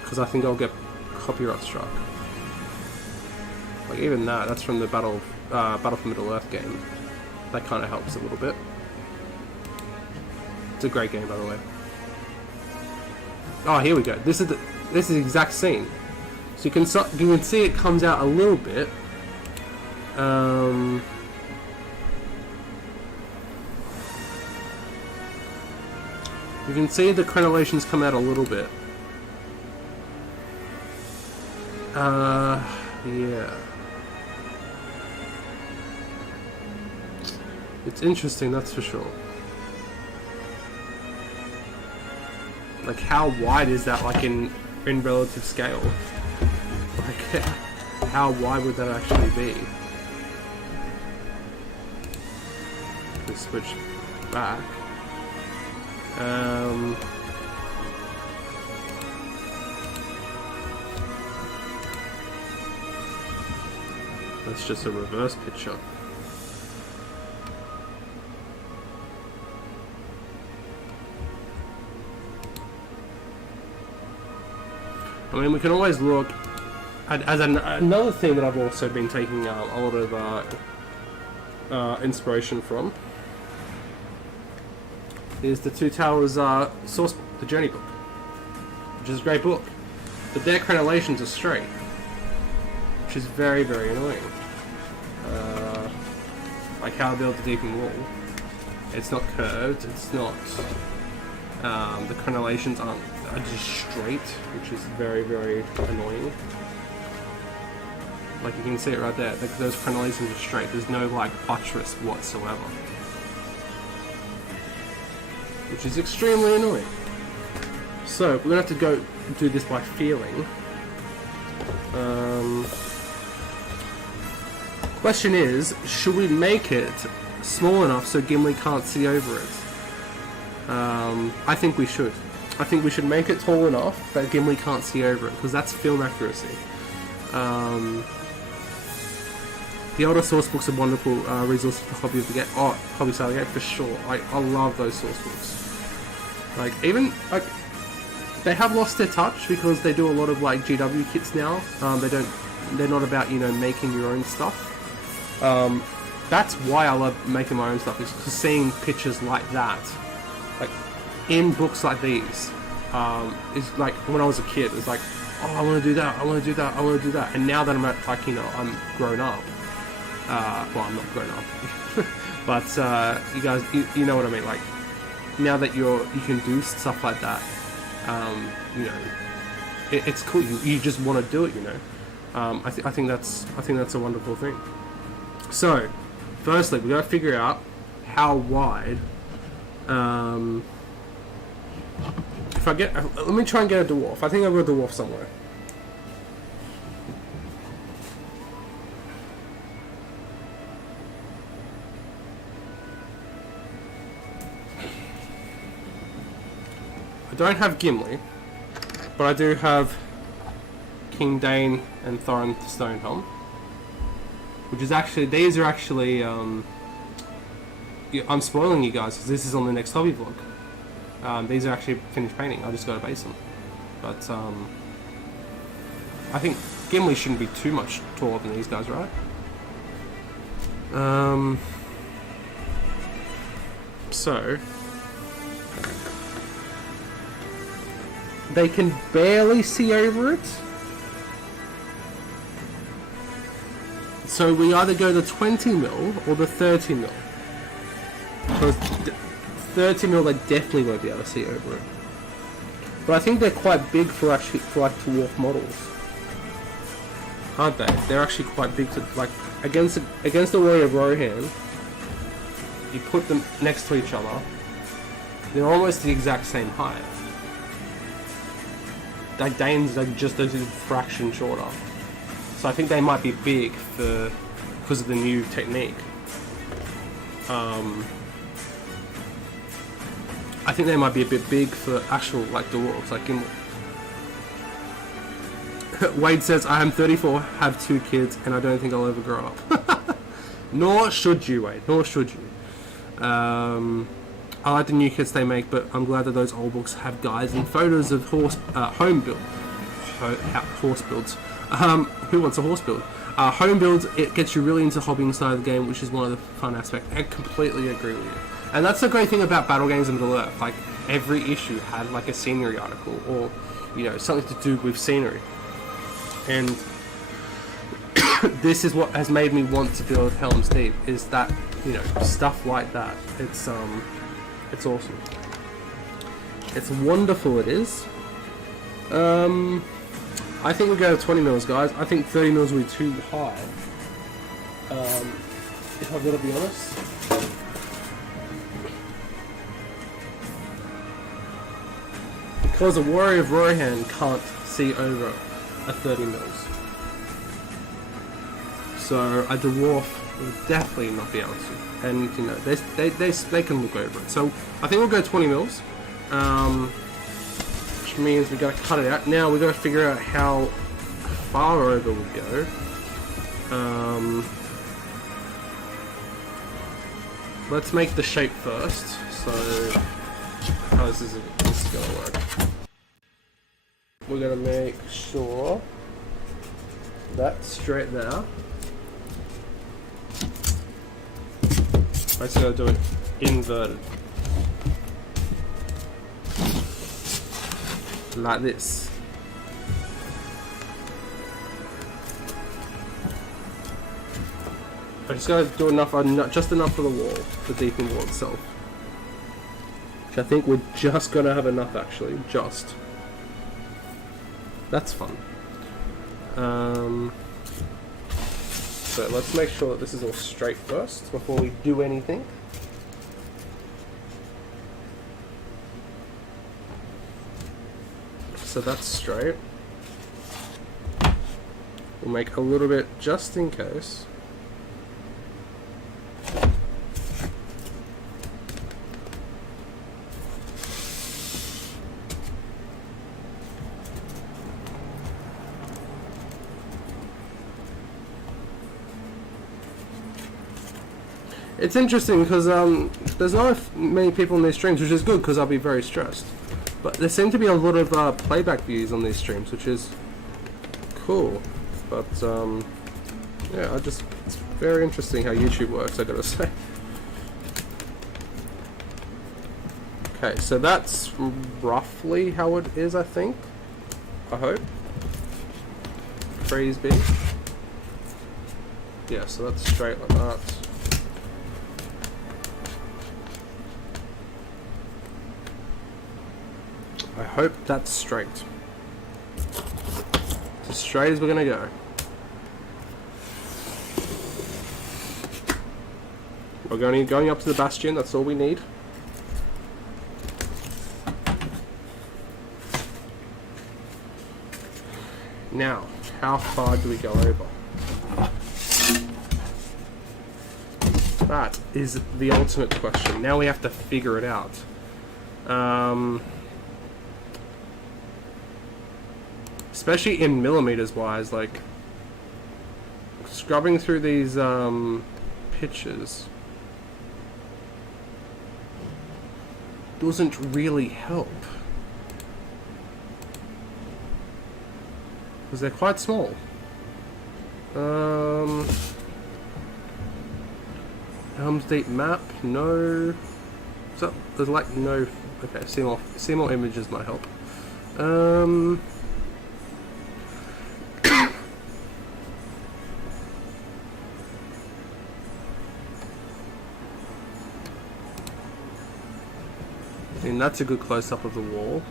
Because I think I'll get copyright struck. Like even that's from the Battle for Middle Earth game. That kind of helps a little bit. It's a great game, by the way. Oh, here we go. This is the exact scene. So you can see it comes out a little bit. You can see the crenellations come out a little bit. Yeah. It's interesting, that's for sure. Like, how wide is that, like, in relative scale? Like, how wide would that actually be? Let's switch back. That's just a reverse picture. I mean, we can always look at another thing that I've also been taking a lot of inspiration from is the Two Towers source book, the Journey book, which is a great book, but their crenellations are straight, which is very, very annoying. Like how I build the Deepening wall, it's not curved, it's not. The crenellations are just straight, which is very, very annoying. Like you can see it right there, like those crenellations are straight, there's no like buttress whatsoever. Which is extremely annoying. So, we're gonna have to go do this by feeling. Question is, should we make it small enough so Gimli can't see over it? I think we should. I think we should make it tall enough that Gimli can't see over it, because that's film accuracy. The older source books are wonderful resources for hobby of the game. Oh, hobby style game for sure. I love those source books. Like even like they have lost their touch because they do a lot of like GW kits now. They're not about, you know, making your own stuff. That's why I love making my own stuff, is because seeing pictures like that, like in books like these, is like when I was a kid, it's like, oh, I want to do that, I want to do that, I want to do that. And now that I'm at, like, you know, I'm grown up. Well, I'm not grown up, but you guys, you know what I mean. Like now that you can do stuff like that, you know, it's cool. You just want to do it, you know. I think that's a wonderful thing. So, firstly, we got to figure out how wide. Let me try and get a dwarf. I think I've got a dwarf somewhere. I don't have Gimli, but I do have King Dane and Thorin Stonehelm, which is actually, these are actually, I'm spoiling you guys because this is on the next hobby vlog. These are actually finished painting, I just got to base them. But I think Gimli shouldn't be too much taller than these guys, right? So they can barely see over it. So we either go the 20 mil or the 30 mil. Because 30 mil they definitely won't be able to see over it. But I think they're quite big for like dwarf models, aren't they? They're actually quite big to, like, against the Warrior of Rohan. You put them next to each other, They're almost the exact same height. Like Dane's like just a fraction shorter. So I think they might be big because of the new technique. I think they might be a bit big for actual like dwarves. Like in Wade says, I am 34, have 2 kids, and I don't think I'll ever grow up. Nor should you, Wade. Nor should you. I like the new kits they make, but I'm glad that those old books have guides and photos of horse builds. Who wants a horse build? Home builds, it gets you really into hobbying side of the game, which is one of the fun aspects. I completely agree with you. And that's the great thing about battle games in Middle Earth. Like, every issue had like a scenery article, or, you know, something to do with scenery. And this is what has made me want to build Helm's Deep, is that, you know, stuff like that. It's awesome. It's wonderful, it is. I think we'll go to 20 mils, guys. I think 30 mils will be too high. If I've got to be honest. Because a Warrior of Rohan can't see over a 30 mils. So a dwarf will definitely not be able to. And, you know, they can look over it. So I think we'll go 20 mils. Which means we got to cut it out. Now we got to figure out how far over we'll go. Let's make the shape first. So how this is gonna work? We're gonna make sure that's straight there. I'm just gonna do it inverted. Like this. I just gotta do enough, just enough for the wall, the deepening wall itself. Which I think we're just gonna have enough actually, just. That's fun. So let's make sure that this is all straight first before we do anything. So that's straight. We'll make a little bit just in case. It's interesting because there's not many people in these streams, which is good because I'll be very stressed. But there seem to be a lot of playback views on these streams, which is cool. But yeah, it's very interesting how YouTube works, I gotta say. Okay, so that's roughly how it is, I think. I hope. Praise be. Yeah, so that's straight like that. I hope that's straight. As straight as we're gonna go. We're going up to the Bastion, that's all we need. Now, how far do we go over? That is the ultimate question. Now we have to figure it out. Especially in millimeters wise, like scrubbing through these pictures doesn't really help because they're quite small. Helm's Deep map, no. So there's like no. Okay, see more images might help. I mean, that's a good close-up of the wall.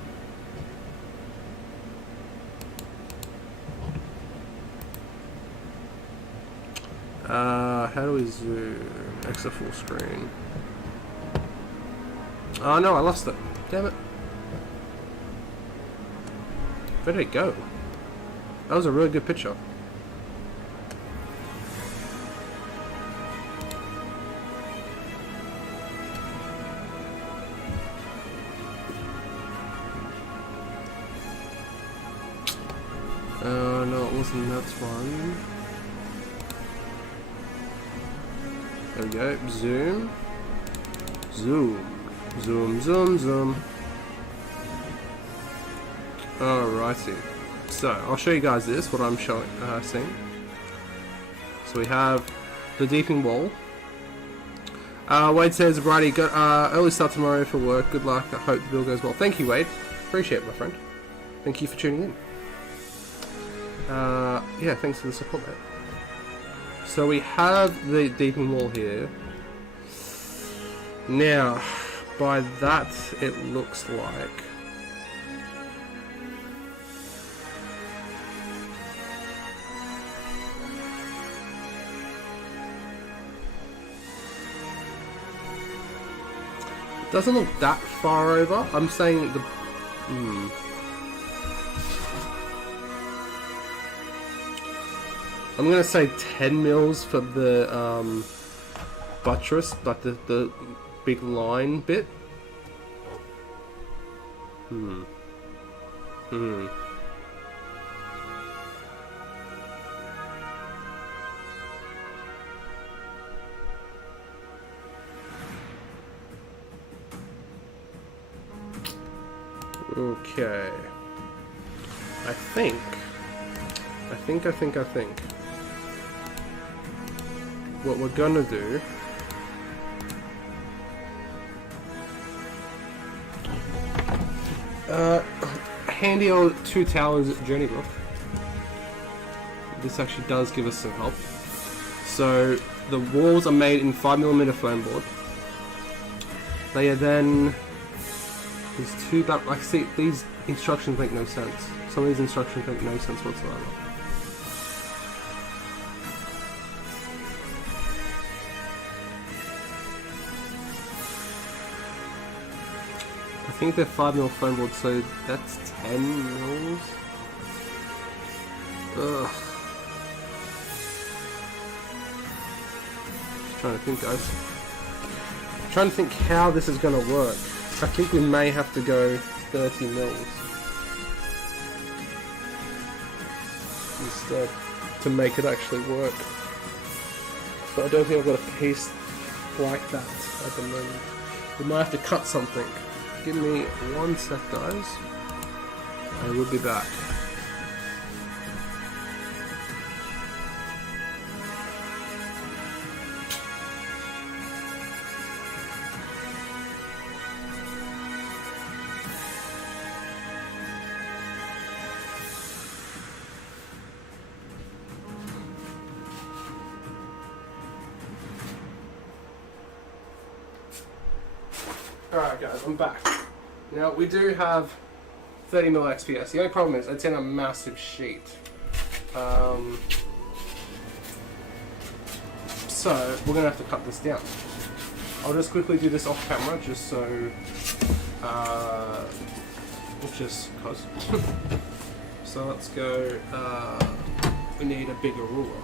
How do we zoom? Extra full screen. Oh no, I lost it. Damn it. Where did it go? That was a really good picture. No, it wasn't that one. There we go. Zoom. Zoom. Zoom, zoom, zoom. Alrighty. So, I'll show you guys this, what I'm showing, seeing. So we have the Deepening wall. Wade says, Bridie, got early start tomorrow for work. Good luck. I hope the bill goes well. Thank you, Wade. Appreciate it, my friend. Thank you for tuning in. Yeah, thanks for the support, mate. So we have the Deepening wall here. Now, by that, it looks like... It doesn't look that far over. I'm saying the... I'm gonna say 10 mils for the buttress, but the big line bit. Okay. I think. What we're gonna do handy old Two Towers journey book. This actually does give us some help. So the walls are made in 5mm foam board. They are then there's two back. Like, see, these instructions make no sense. Some of these instructions make no sense whatsoever. I think they're 5mm foam board, so that's 10 mils. Ugh. Just trying to think, guys. I'm trying to think how this is going to work. I think we may have to go 30 mils instead to make it actually work. But I don't think I've got a piece like that at the moment. We might have to cut something. Give me 1 sec, guys. I will be back. Alright guys, I'm back. Now we do have 30mm XPS. The only problem is it's in a massive sheet. So we're going to have to cut this down. I'll just quickly do this off camera just so... just cause. So let's go... we need a bigger ruler.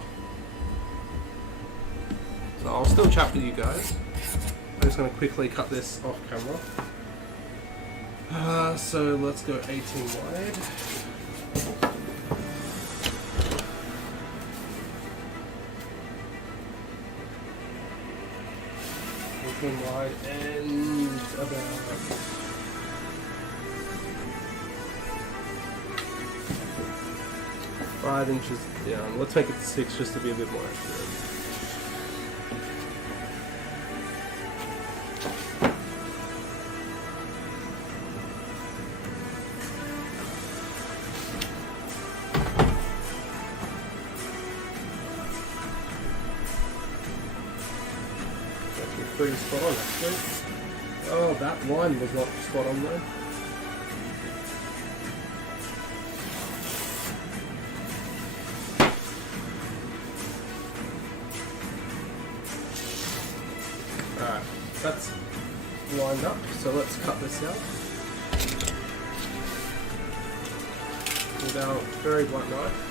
So I'll still chat with you guys. I'm just going to quickly cut this off camera. So let's go 18 wide. 18 wide and about 5 inches down. Let's make it 6 just to be a bit more accurate. Pretty spot on actually. Oh, that line was not spot on though. Alright, that's lined up, so let's cut this out with our very blunt knife.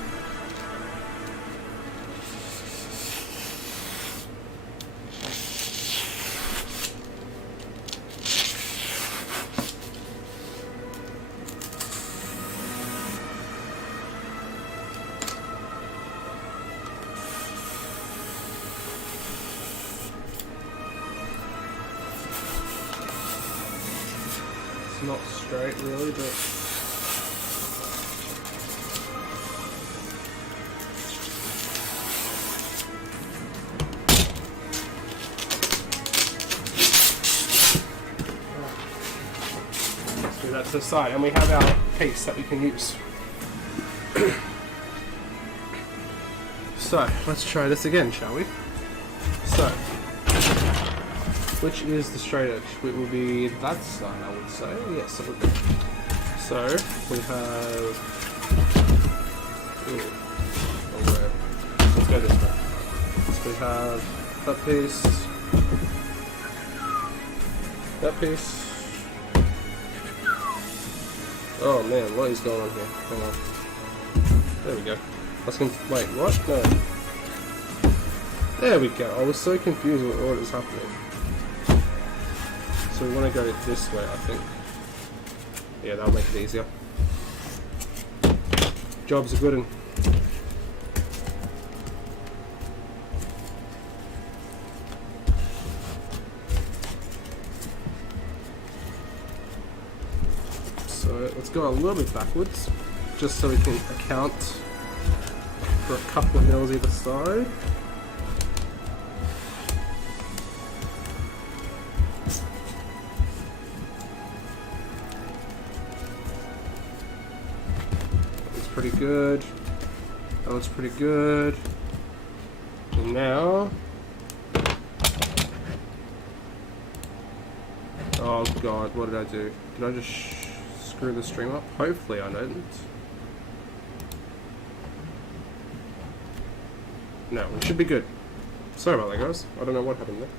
Not straight really, but let's do that to the side, and we have our piece that we can use. So let's try this again, shall we? So which is the straight edge? It will be that side, I would say. Yes, it would be. So we have. Let's go this way. So we have that piece. That piece. Oh man, what is going on here? Hang on. There we go. Wait, what? No. There we go. I was so confused with what is happening. So we want to go this way, I think. Yeah, that'll make it easier. Job's a good one. So let's go a little bit backwards, just so we can account for a couple of mils either side. Pretty good. That looks pretty good. And now, oh god, what did I do? Did I just screw the stream up? Hopefully I didn't. No, it should be good. Sorry about that, guys. I don't know what happened there.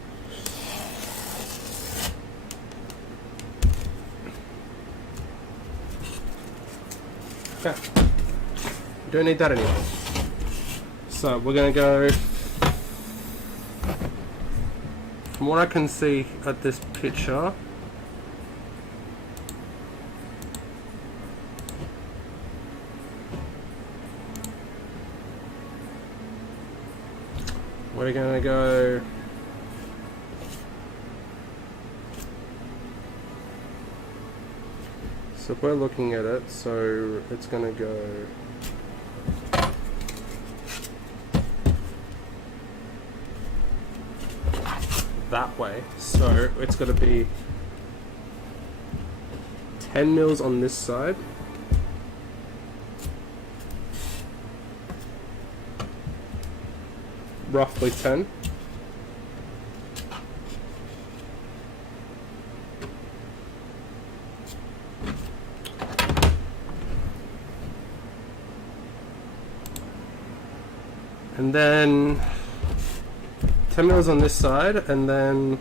Okay. Don't need that anymore. So we're gonna go, from what I can see at this picture, we're gonna go so if we're looking at it, so it's gonna go that way, so it's going to be 10 mils on this side, roughly 10, and then 10 mils on this side, and then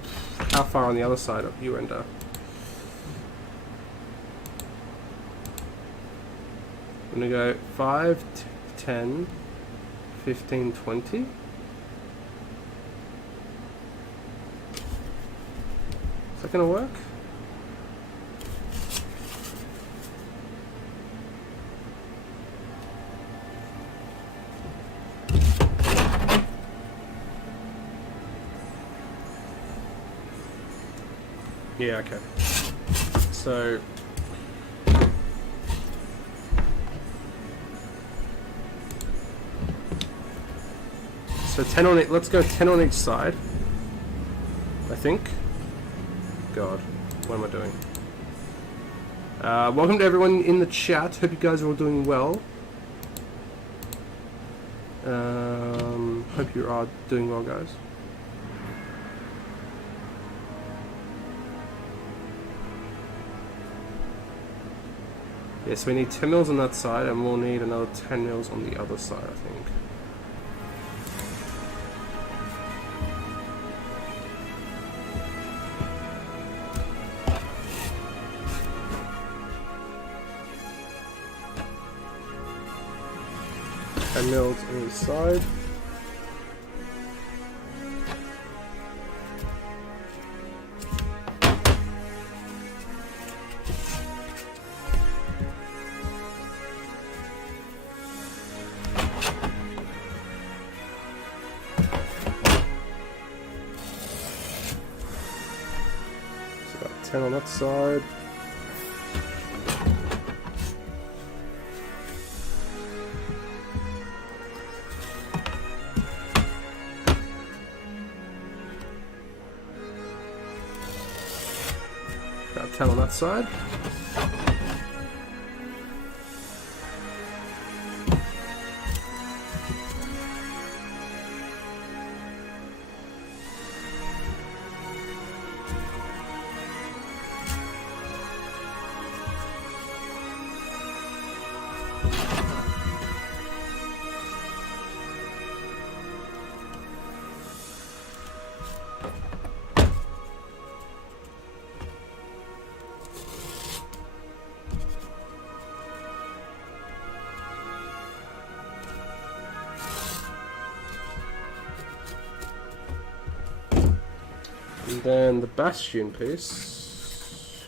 how far on the other side of you end up? I'm gonna go 5, 10, 15, 20. Is that gonna work? Yeah, okay. So so 10 on it, let's go 10 on each side, I think. God, what am I doing? Welcome to everyone in the chat. Hope you guys are all doing well. Hope you are doing well, guys. Yeah, so we need 10 mils on that side, and we'll need another 10 mils on the other side, I think. milled on each side. So about 10 on that side. About 10 on that side. And then the Bastion piece.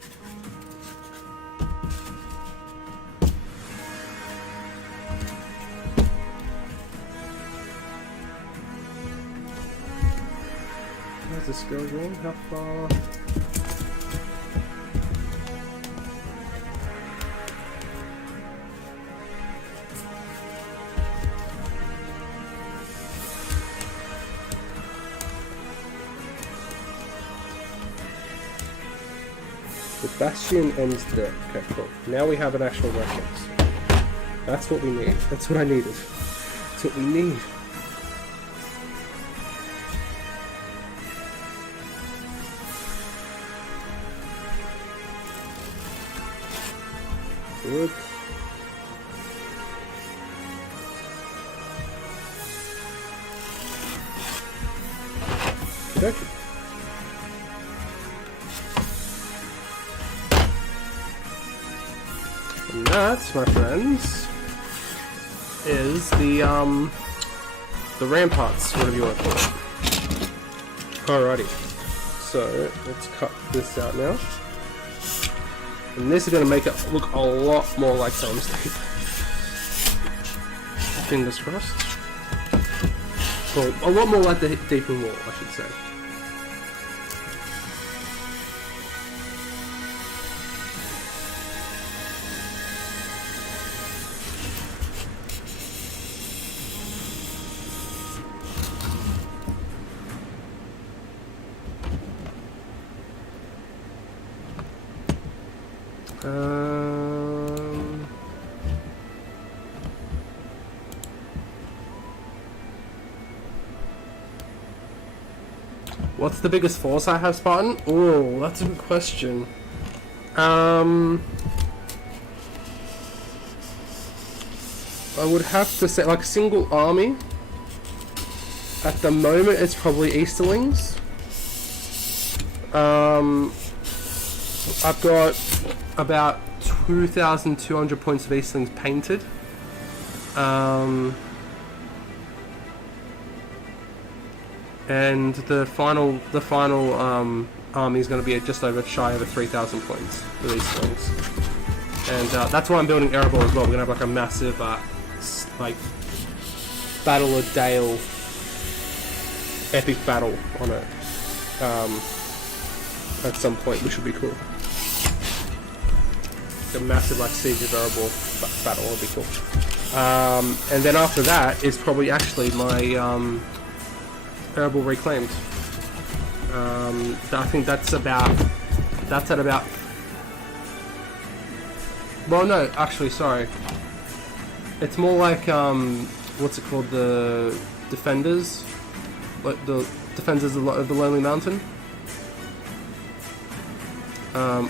Where's this go again? How far? The Bastion ends there. Okay, cool. Now we have an actual reference. That's what we need. That's what I needed. That's what we need. Good. Okay. And that, my friends, is the ramparts, whatever you want to call it. Alrighty. So let's cut this out now. And this is going to make it look a lot more like Helm's Deep. Fingers crossed. Well, a lot more like the Deepening wall, I should say. What's the biggest force I have, Spartan? Oh, that's a good question. I would have to say, like, single army. At the moment, it's probably Easterlings. I've got about 2,200 points of Easterlings painted. And the final army is going to be just over shy over 3,000 points for these things, and that's why I'm building Erebor as well. We're going to have like a massive like Battle of Dale epic battle on it at some point, which would be cool. A massive like Siege of Erebor battle would be cool. And then after that is probably actually my Erebor Reclaimed. I think that's at about. Well, no, actually, sorry. It's more like what's it called? The Defenders, like the Defenders of the Lonely Mountain.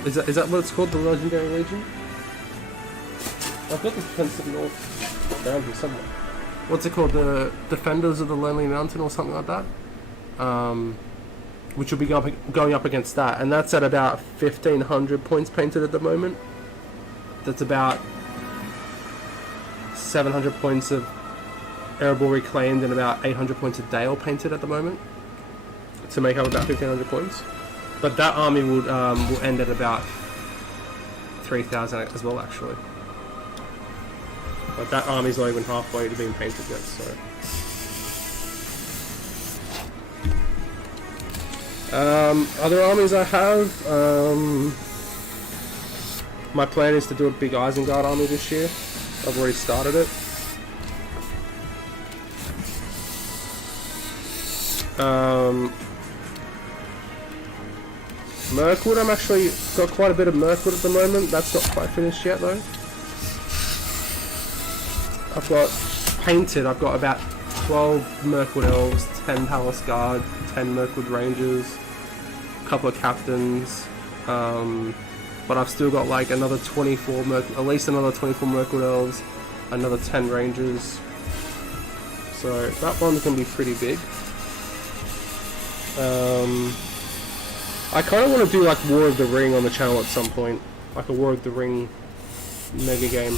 Is that what it's called? The Legendary Legion. I've got the Defense of the North around here somewhere. What's it called? The Defenders of the Lonely Mountain or something like that? Which will be going up against that, and that's at about 1,500 points painted at the moment. That's about 700 points of Erebor Reclaimed and about 800 points a day all painted at the moment to make up about 1500 points. But that army will end at about 3000 as well, actually. But that army's not even halfway to being painted yet, so. Other armies I have, my plan is to do a big Isengard army this year. I've already started it. Mirkwood, I'm actually got quite a bit of Mirkwood at the moment. That's not quite finished yet though. I've got painted, I've got about 12 Mirkwood Elves, 10 Palace Guard, 10 Mirkwood Rangers, a couple of Captains, but I've still got like another 24 at least another 24 Mirkwood Elves, another 10 Rangers. So that one's going to be pretty big. I kind of want to do like War of the Ring on the channel at some point, like a War of the Ring mega game.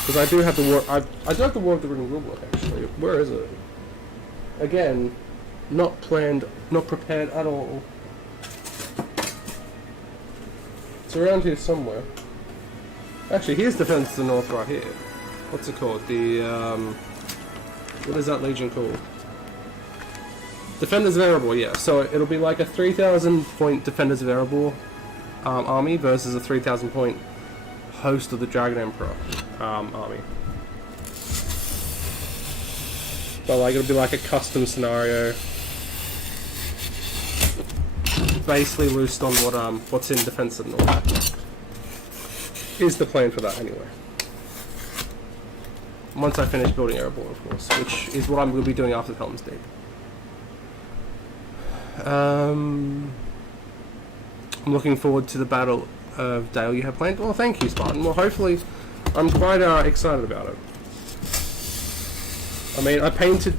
Because I do have the War. I do have the War of the Ring rulebook actually. Where is it? Again, not planned, not prepared at all. It's around here somewhere. Actually, here's Defense of the North right here. What's it called? The what is that legion called? Defenders of Erebor, yeah. So it'll be like a 3,000 point Defenders of Erebor army versus a 3,000 point Host of the Dragon Emperor army. But like it'll be like a custom scenario, basically loosed on what's in Defense of the North. Is the plan for that anyway. Once I finish building Erebor, of course, which is what I'm going to be doing after Helm's Deep. I'm looking forward to the Battle of Dale you have planned. Well, thank you, Spartan. Well, hopefully, I'm quite excited about it. I mean, I painted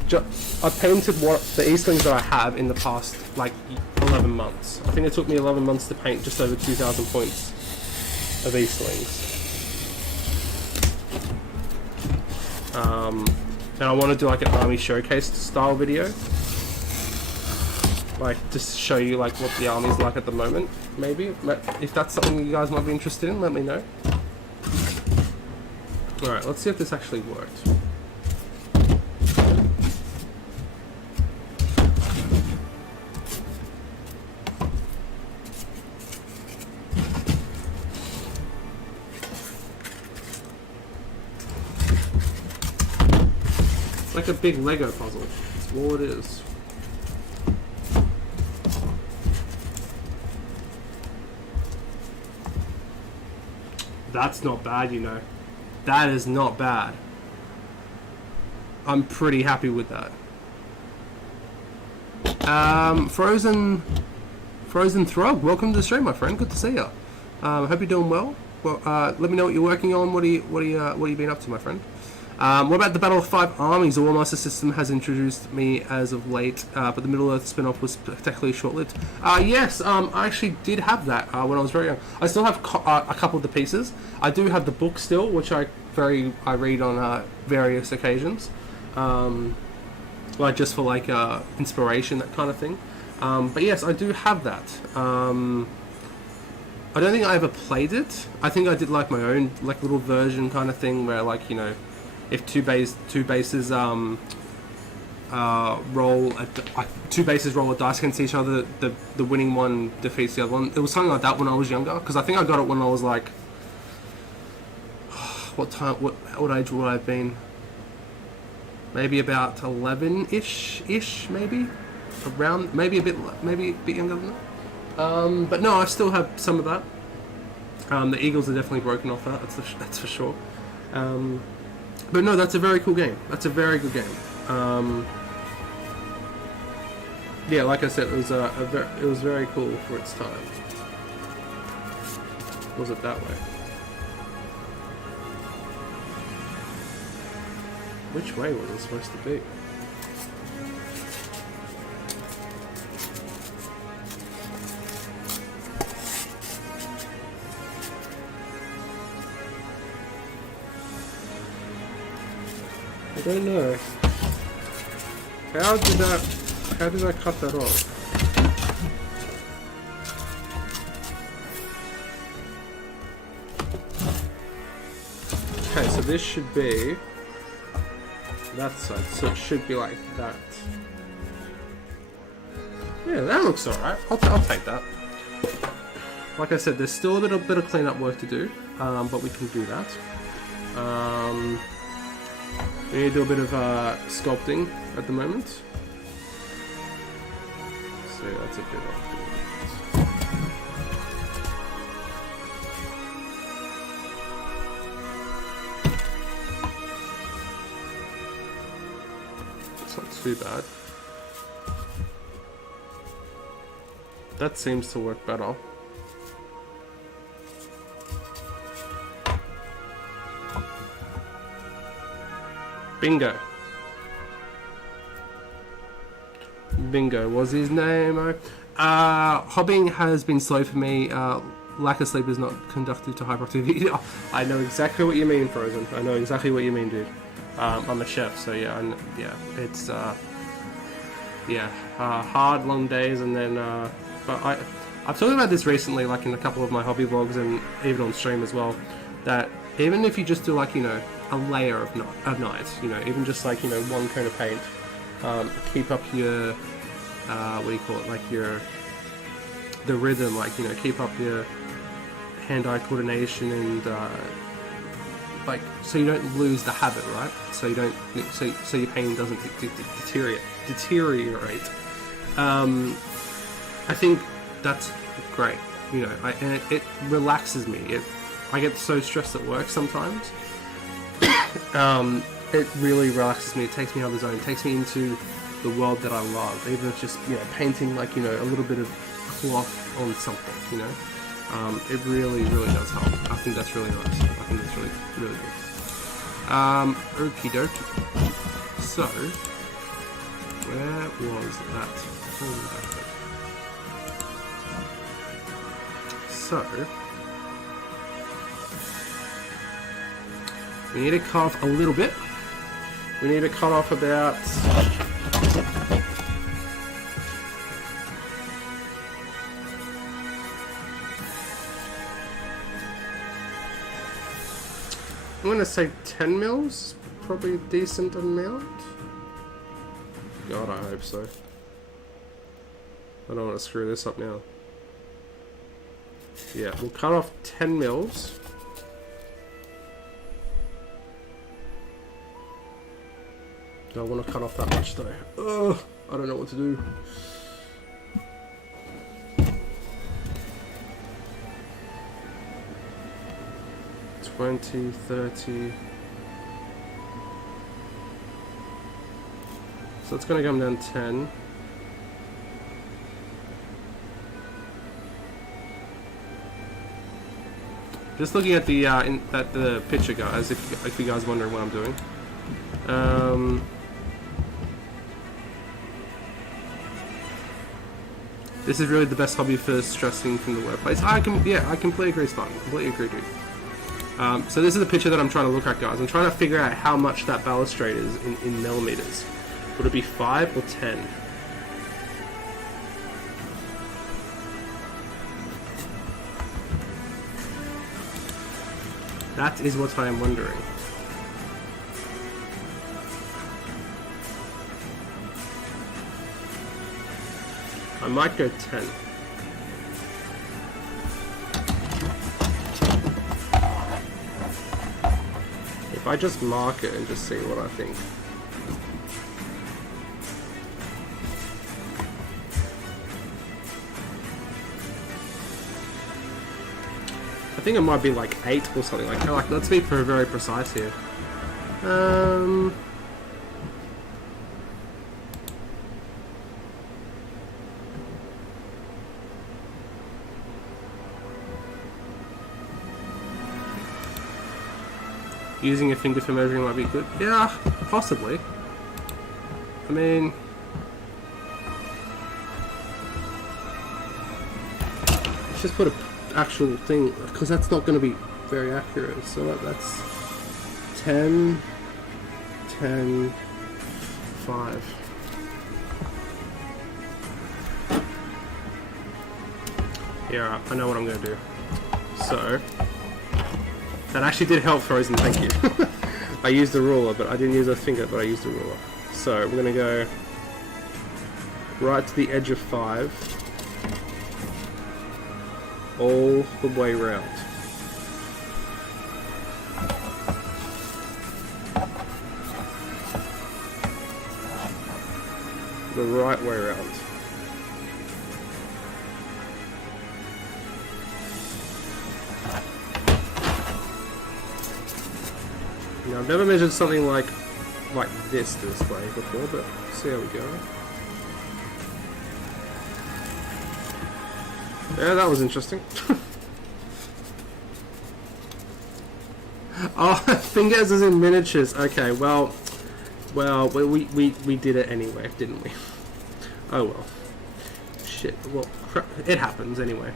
what the Eastlings that I have in the past, like 11 months. I think it took me 11 months to paint just over 2,000 points of Eastlings. And I want to do like an army showcase style video. Like, just show you like what the army's like at the moment, maybe. If that's something you guys might be interested in, let me know. Alright, let's see if this actually worked. It's like a big Lego puzzle. That's all it is. That's not bad, you know. That is not bad. I'm pretty happy with that. Frozen Throg, welcome to the stream, my friend. Good to see you. Hope you're doing well. Well, let me know what you're working on. What have you been up to, my friend? What about the Battle of Five Armies? The War Master system has introduced me as of late, but the Middle Earth spin-off was spectacularly short-lived. Yes, I actually did have that when I was very young. I still have a couple of the pieces. I do have the book still, which I read on various occasions, like just for like inspiration, that kind of thing. But yes, I do have that. I don't think I ever played it. I think I did like my own like little version kind of thing where like, you know, if two bases roll a dice against each other, the winning one defeats the other one. It was something like that when I was younger, because I think I got it when I was like, what age would I have been? Maybe about 11-ish, maybe around, maybe a bit younger than that. But no, I still have some of that. The Eagles are definitely broken off that. That's for sure. But no, that's a very cool game. That's a very good game. Yeah, like I said, it was very cool for its time. Was it that way? Which way was it supposed to be? I don't know. How did I cut that off? Okay, so this should be that side, so it should be like that. Yeah, that looks alright. I'll take that. Like I said, there's still a bit of cleanup work to do, but we can do that. We need to do a bit of sculpting at the moment. So that's a bit off. It's not too bad. That seems to work better. Bingo. Bingo was his name. Hobbying has been slow for me. Lack of sleep is not conducive to high productivity. I know exactly what you mean, Frozen. I know exactly what you mean, dude. I'm a chef, so yeah, it's hard, long days, and then but I've talked about this recently, like in a couple of my hobby vlogs and even on stream as well, that even if you just do like, you know, a layer of night, you know, even just like, you know, one coat of paint, keep up your what do you call it, like the rhythm, like, you know, keep up your hand-eye coordination and like, so you don't lose the habit, right? So you don't, so your painting doesn't deteriorate. I think that's great, you know, and it relaxes me. I get so stressed at work sometimes. It really relaxes me. It takes me out of the zone. It takes me into the world that I love. Even if just, you know, painting like, you know, a little bit of cloth on something, you know. It really, really does help. I think that's really nice. I think that's really, really good. Okie dokie. So, where was that? So, we need to cut off a little bit. We need to cut off about... I'm going to say 10 mils, probably a decent amount. God, I hope so. I don't want to screw this up now. Yeah, we'll cut off 10 mils. Don't want to cut off that much though. Ugh, I don't know what to do. $20, $30. So it's going to come down 10. Just looking at the the picture, guys. If you guys wondering what I'm doing. This is really the best hobby for stressing from the workplace. I completely agree, Spartan. Completely agree, dude. So this is the picture that I'm trying to look at, guys. I'm trying to figure out how much that balustrade is in millimeters. Would it be 5 or 10? That is what I am wondering. I might go 10. If I just mark it and just see what I think. I think it might be like 8 or something like that. Like, let's be very precise here. Using a finger for measuring might be good. Yeah, possibly. I mean... let's just put an actual thing, because that's not going to be very accurate. So that's 10, 10, 5. Yeah, I know what I'm going to do. So, that actually did help, Frozen, thank you. I used the ruler, but I didn't use a finger, but I used the ruler. So, we're going to go right to the edge of 5, all the way round. The right way around. Now, I've never measured something like this way before, but see how we go. Yeah, that was interesting. Oh, fingers as in miniatures. Okay, well, we did it anyway, didn't we? Oh well. Shit. Well, it happens anyway.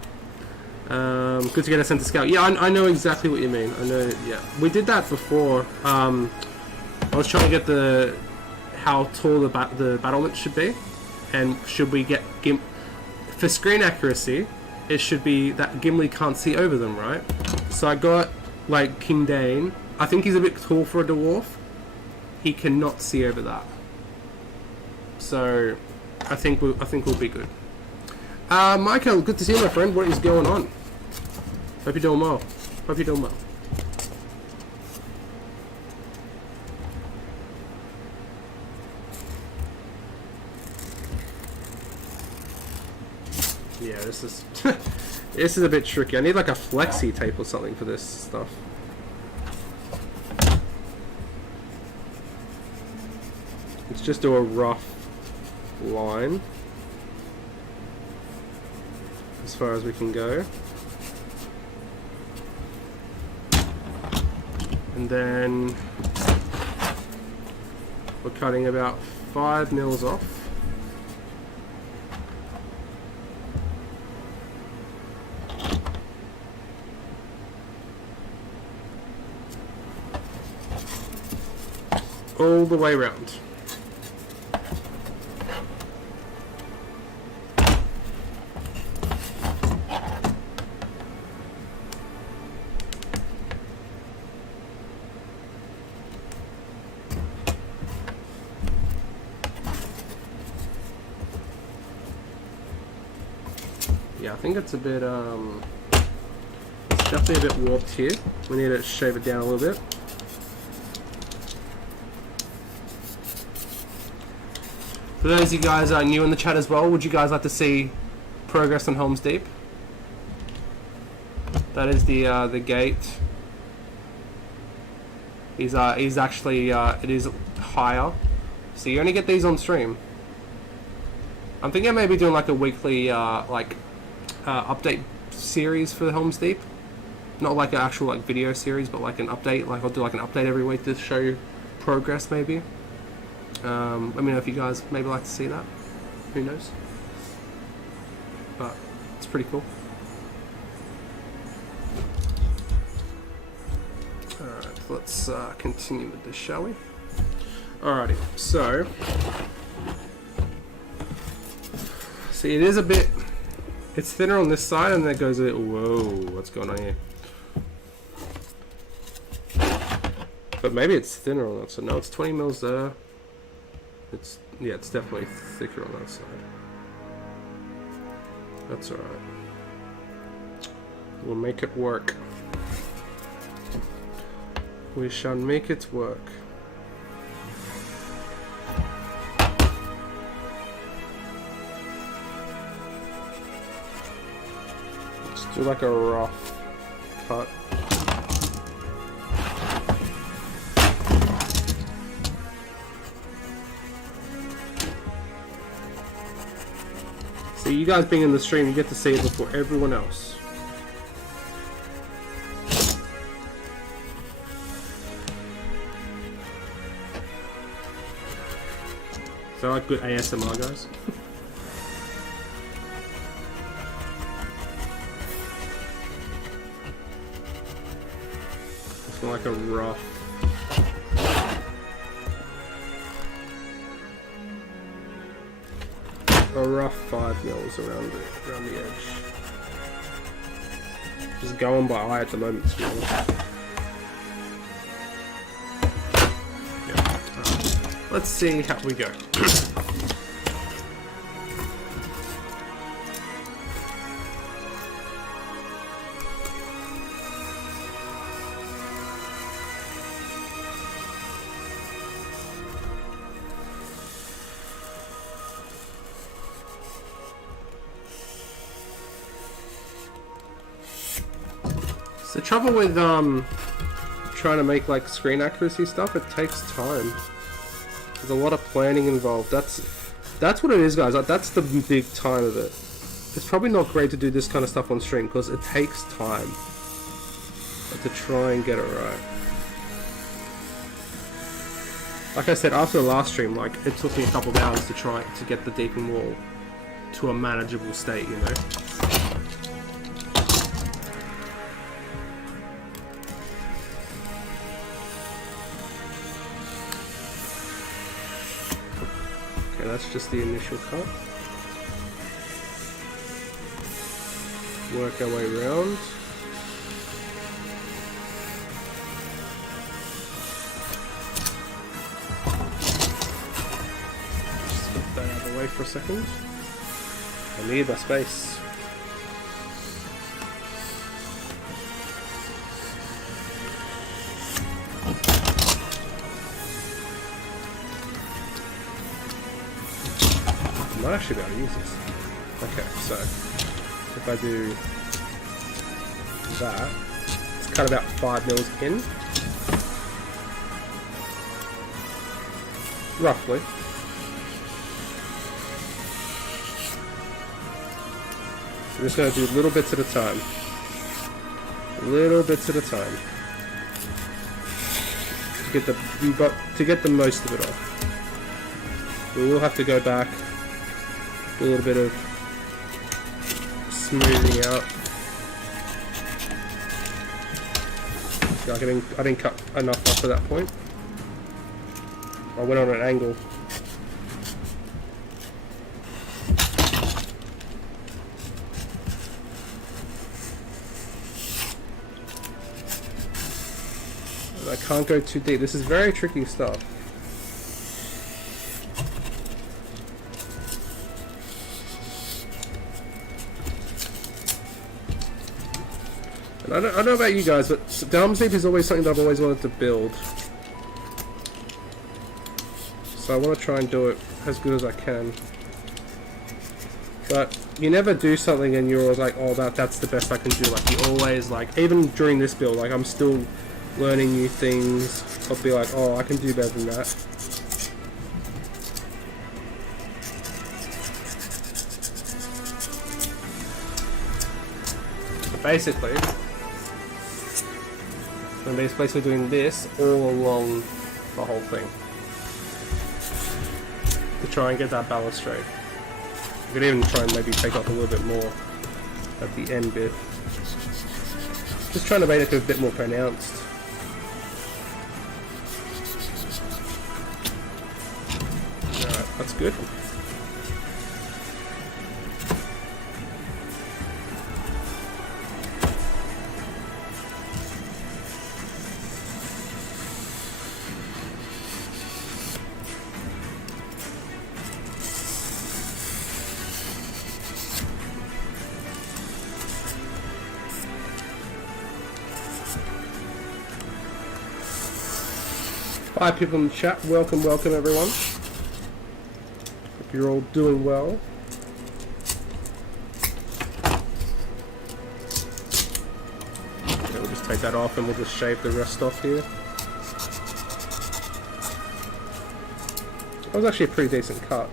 Good to get a center scout. Yeah, I know exactly what you mean. I know. Yeah, we did that before. I was trying to get how tall the battlements should be, and should we get for screen accuracy, it should be that Gimli can't see over them, right? So I got like King Dane. I think he's a bit tall for a dwarf. He cannot see over that. So I think we'll be good. Michael, good to see you, my friend. What is going on? Hope you're doing well. Hope you're doing well. Yeah, this is this is a bit tricky. I need like a flexi tape or something for this stuff. Let's just do a rough line as far as we can go, and then we're cutting about 5 mils off. All the way around. Yeah, I think it's a bit, it's definitely a bit warped here. We need to shave it down a little bit. For those of you guys new in the chat as well, would you guys like to see progress on Helm's Deep? That is the gate. He's actually it is higher, so you only get these on stream. I'm thinking of maybe doing like a weekly update series for the Helm's Deep, not like an actual like video series, but like an update. Like I'll do like an update every week to show you progress maybe. Let me know if you guys maybe like to see that. Who knows? But it's pretty cool. Alright, let's continue with this, shall we? Alrighty, so see, it is a bit, it's thinner on this side, and then it goes a bit, whoa, what's going on here? But maybe it's thinner on that side. No, it's 20 mils there. Yeah, it's definitely thicker on that side. That's alright. We'll make it work. We shall make it work. Let's do like a rough cut. So you guys being in the stream, you get to see it before everyone else. So I like good ASMR, guys. It's like a rough. a rough 5 mils around the edge. Just going by eye at the moment, to be honest. Yeah. Let's see how we go. The trouble with trying to make like screen accuracy stuff, it takes time. There's a lot of planning involved. That's what it is, guys. Like, that's the big time of it. It's probably not great to do this kind of stuff on stream because it takes time to try and get it right. Like I said, after the last stream, like it took me a couple of hours to try to get the deepening wall to a manageable state, you know. That's just the initial cut. Work our way around. Just get that out of the way for a second. I need my space. I might actually be able to use this. Okay, so if I do that, it's cut about 5 mils in, roughly. So I'm just going to do little bits at a time. Little bits at a time. To get the most of it off. We will have to go back. Do a little bit of smoothing out. I didn't cut enough up to that point. I went on an angle. And I can't go too deep. This is very tricky stuff. I don't know about you guys, but Helm's Deep is always something that I've always wanted to build. So I want to try and do it as good as I can. But you never do something and you're always like, oh, that's the best I can do. Like, you always, like, even during this build, like, I'm still learning new things. I'll be like, oh, I can do better than that. So basically, I'm basically doing this all along the whole thing to try and get that balance straight. You could even try and maybe take off a little bit more at the end bit. Just trying to make it a bit more pronounced. Alright, that's good. Hi people in the chat, welcome everyone. Hope you're all doing well. Okay, we'll just take that off and we'll just shave the rest off here. That was actually a pretty decent cut.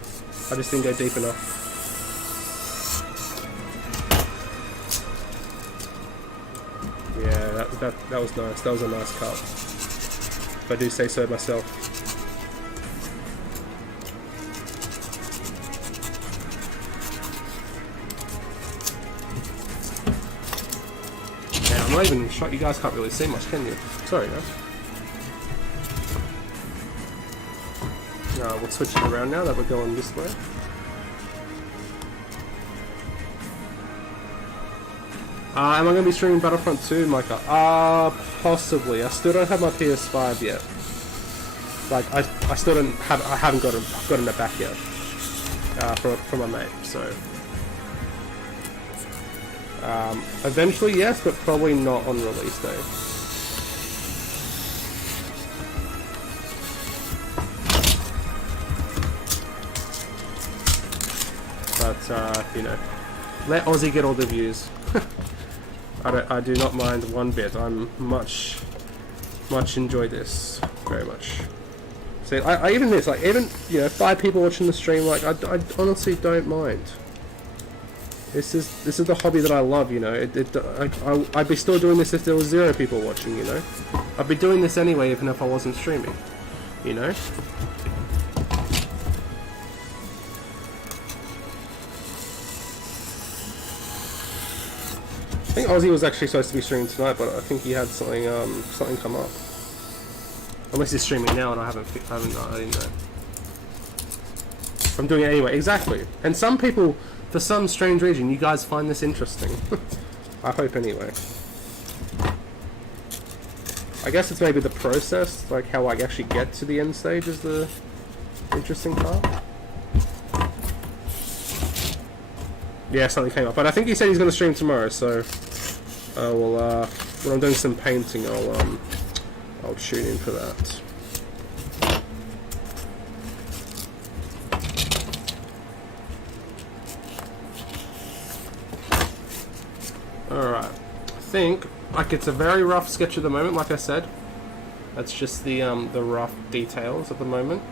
I just didn't go deep enough. Yeah, that was nice. That was a nice cut. If I do say so myself. Yeah, I'm not even shot. You guys can't really see much, can you? Sorry, guys. We'll switch it around now that we're going this way. Am I going to be streaming Battlefront 2, Micah? Possibly. I still don't have my PS5 yet. Like, I still don't have, I haven't gotten it back yet. From my mate, so. Eventually, yes, but probably not on release day. But, you know, let Aussie get all the views. I do not mind one bit. I'm much enjoy this very much. See, I even this, like, even, you know, 5 people watching the stream, like, I honestly don't mind. This is the hobby that I love, you know. I'd be still doing this if there was 0 people watching, you know. I'd be doing this anyway, even if I wasn't streaming, you know. I think Ozzy was actually supposed to be streaming tonight, but I think he had something come up. Unless he's streaming now, and I didn't know. I'm doing it anyway, exactly. And some people, for some strange reason, you guys find this interesting. I hope anyway. I guess it's maybe the process, like how I actually get to the end stage is the interesting part. Yeah, something came up, but I think he said he's going to stream tomorrow, so when I'm doing some painting, I'll tune in for that. Alright, I think, like, it's a very rough sketch at the moment, like I said. That's just the rough details at the moment.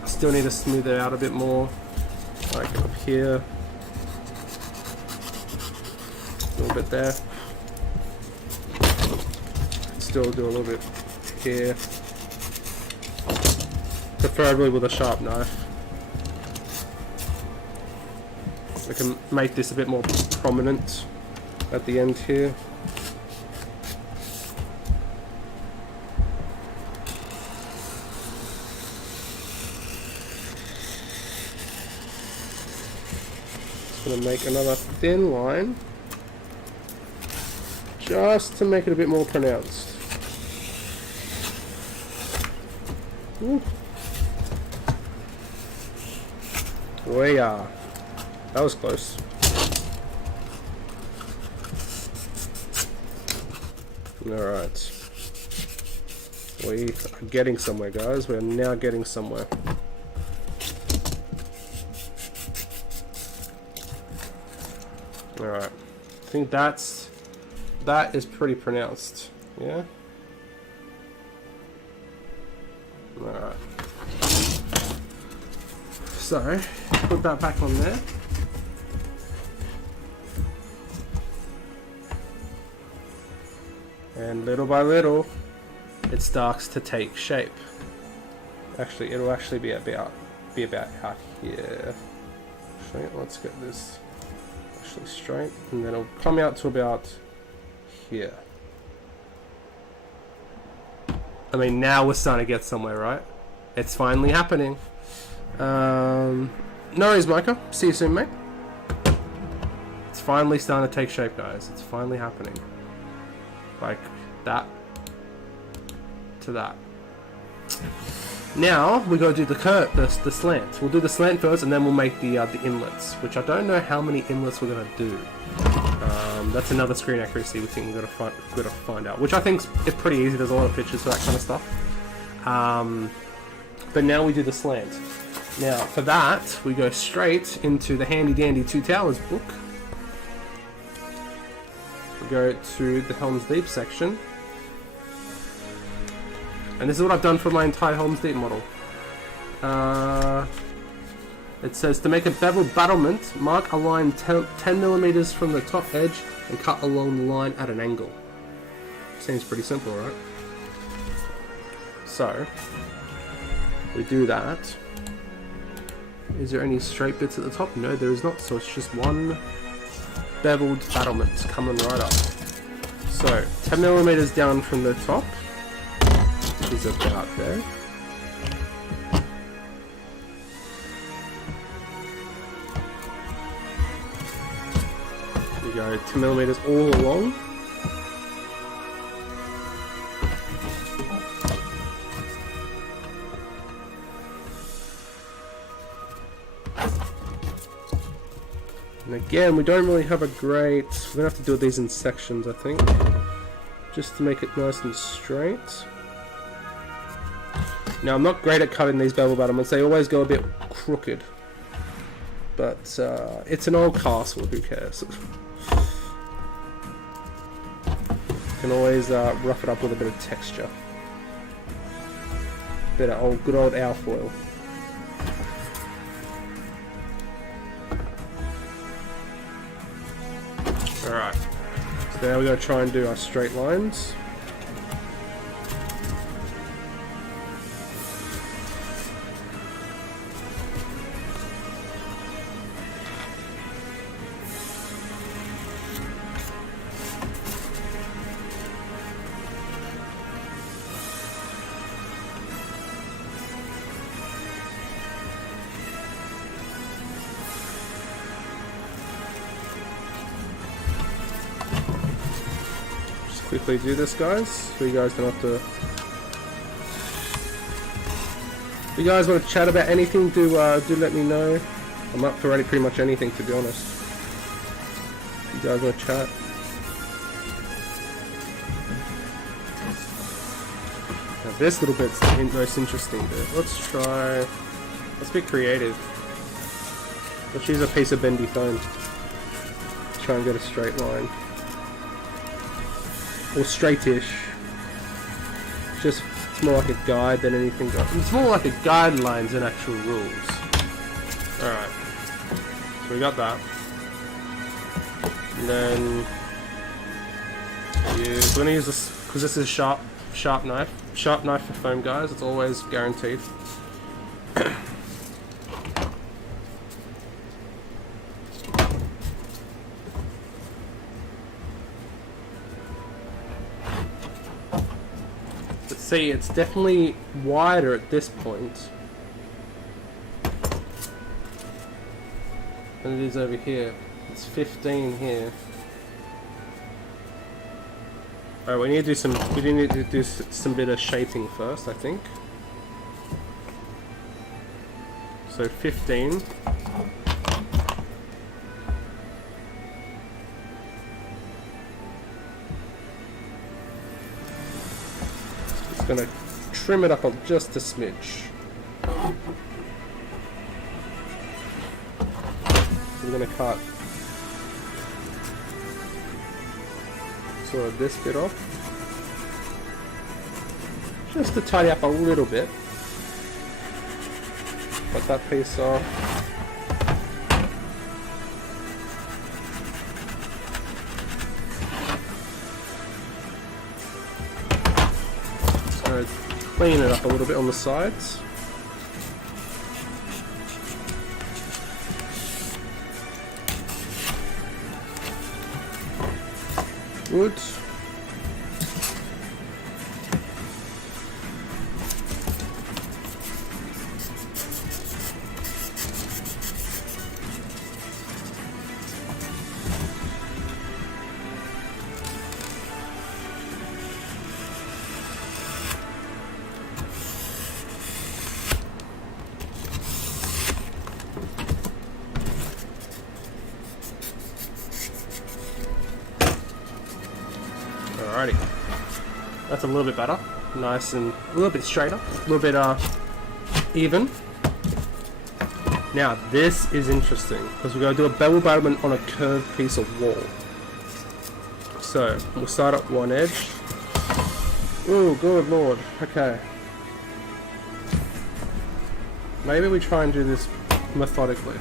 I still need to smooth it out a bit more, like up here. A little bit there. Still do a little bit here. Preferably with a sharp knife. I can make this a bit more prominent at the end here. Just gonna make another thin line, just to make it a bit more pronounced. Ooh. We are. That was close. Alright. We are getting somewhere, guys. We are now getting somewhere. Alright. I think that is pretty pronounced. Yeah? Alright. So, put that back on there. And little by little, it starts to take shape. Actually, it'll actually be about out here. Actually, let's get this actually straight, and then it'll come out to about here. I mean, now we're starting to get somewhere, right? It's finally happening. No worries, Micah. See you soon, mate. It's finally starting to take shape, guys. It's finally happening. Like that to that. Now we got to do the slant. We'll do the slant first, and then we'll make the inlets, which I don't know how many inlets we're gonna do. That's another screen accuracy thing we're gonna find out, which I think's pretty easy. There's a lot of pictures for that kind of stuff. But now we do the slant. Now for that, we go straight into the handy dandy Two Towers book. Go to the Helm's Deep section, and this is what I've done for my entire Helm's Deep model. It says to make a beveled battlement, mark a line 10mm from the top edge and cut along the line at an angle. Seems pretty simple, right? So we do that. Is there any straight bits at the top? No, there is not, so it's just one beveled battlement coming right up. So 10mm down from the top, which is about there. we go, 10 millimeters all along. And again, we don't really have a great... We're gonna have to do these in sections, I think, just to make it nice and straight. Now, I'm not great at cutting these bevel battlements. They always go a bit crooked. But it's an old castle, who cares? Can always rough it up with a bit of texture. Bit of good old alfoil. Alright, so now we're going to try and do our straight lines. Quickly do this, guys, so you guys don't have to... If you guys want to chat about anything, do let me know. I'm up for pretty much anything, to be honest. If you guys want to chat. Now this little bit's the most interesting bit. Let's be creative. Let's use a piece of bendy foam. Try and get a straight line. Or straightish. Just, it's more like a guide than anything else. It's more like a guidelines than actual rules. Alright. So we got that. And then we're gonna use this because this is sharp knife. Sharp knife for foam, guys. It's always guaranteed. See, it's definitely wider at this point than it is over here. It's 15 here. Alright, we need to do some bit of shaping first, I think. So 15. Gonna trim it up on just a smidge. I'm gonna cut sort of this bit off, just to tidy up a little bit. Cut that piece off. Clean it up a little bit on the sides. Good. Alrighty, that's a little bit better, nice and a little bit straighter, a little bit even. Now this is interesting because we're going to do a bevel battlement on a curved piece of wall. So we'll start at one edge. Oh, good lord. Okay. Maybe we try and do this methodically.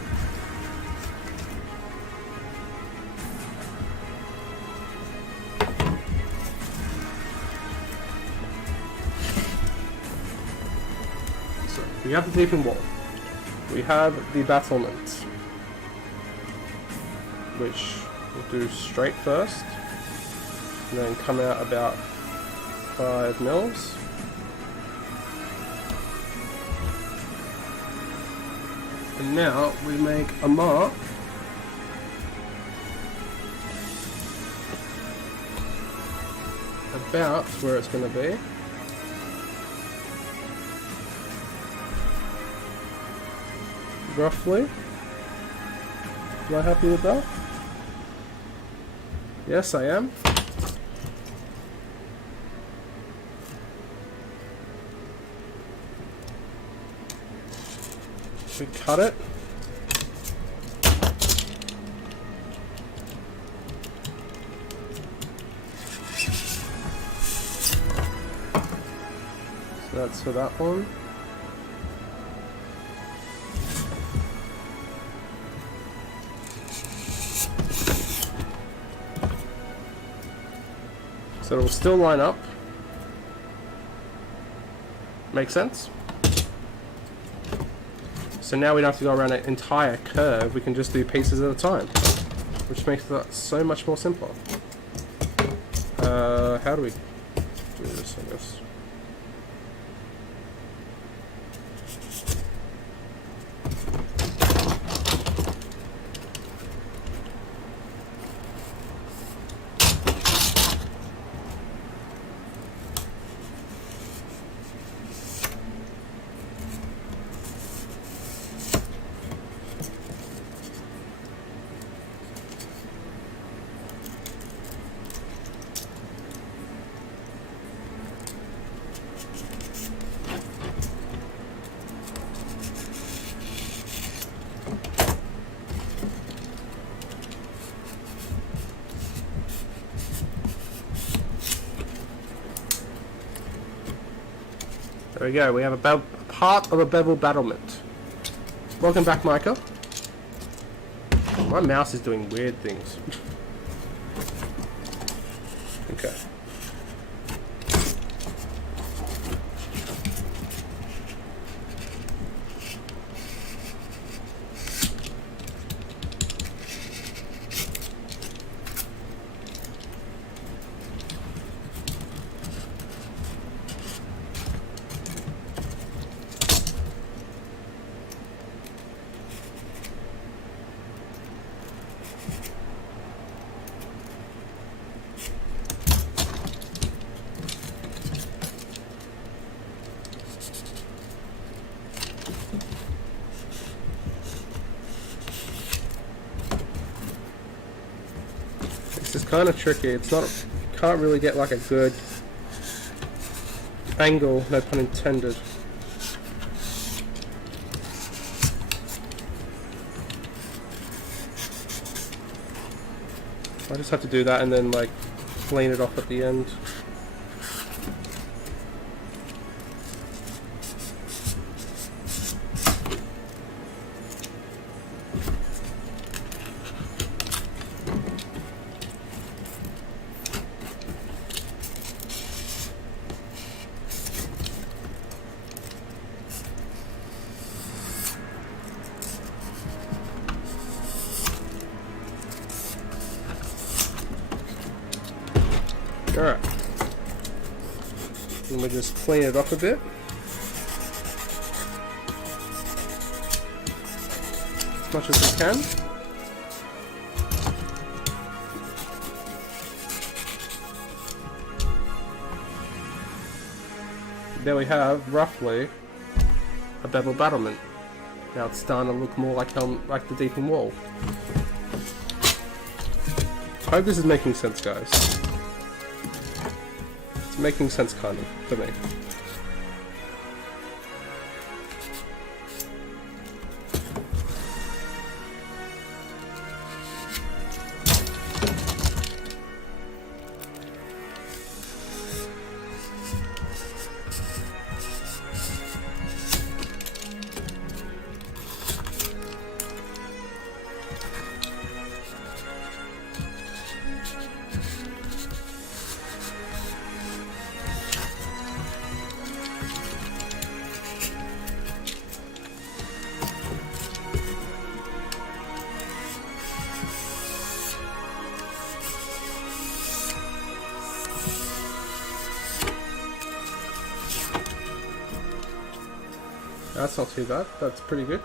We have the deepening wall. We have the battlements, which we'll do straight first, and then come out about 5 mils. And now we make a mark about where it's going to be. Roughly. Am I happy with that? Yes, I am. We cut it. So that's for that one. So it will still line up. Make sense? So now we don't have to go around an entire curve, we can just do pieces at a time, which makes that so much more simpler. How do we do this, I guess? There we go, we have a part of a bevel battlement. Welcome back, Micah. My mouse is doing weird things. Okay. This is kind of tricky. It's not. Can't really get like a good angle. No pun intended. I just have to do that and then like clean it off at the end. Alright. And we just clean it up a bit. As much as we can. There we have, roughly, a bevel battlement. Now it's starting to look more like the Deepening wall. I hope this is making sense, guys. Making sense kind of to me. That's not too bad, that's pretty good.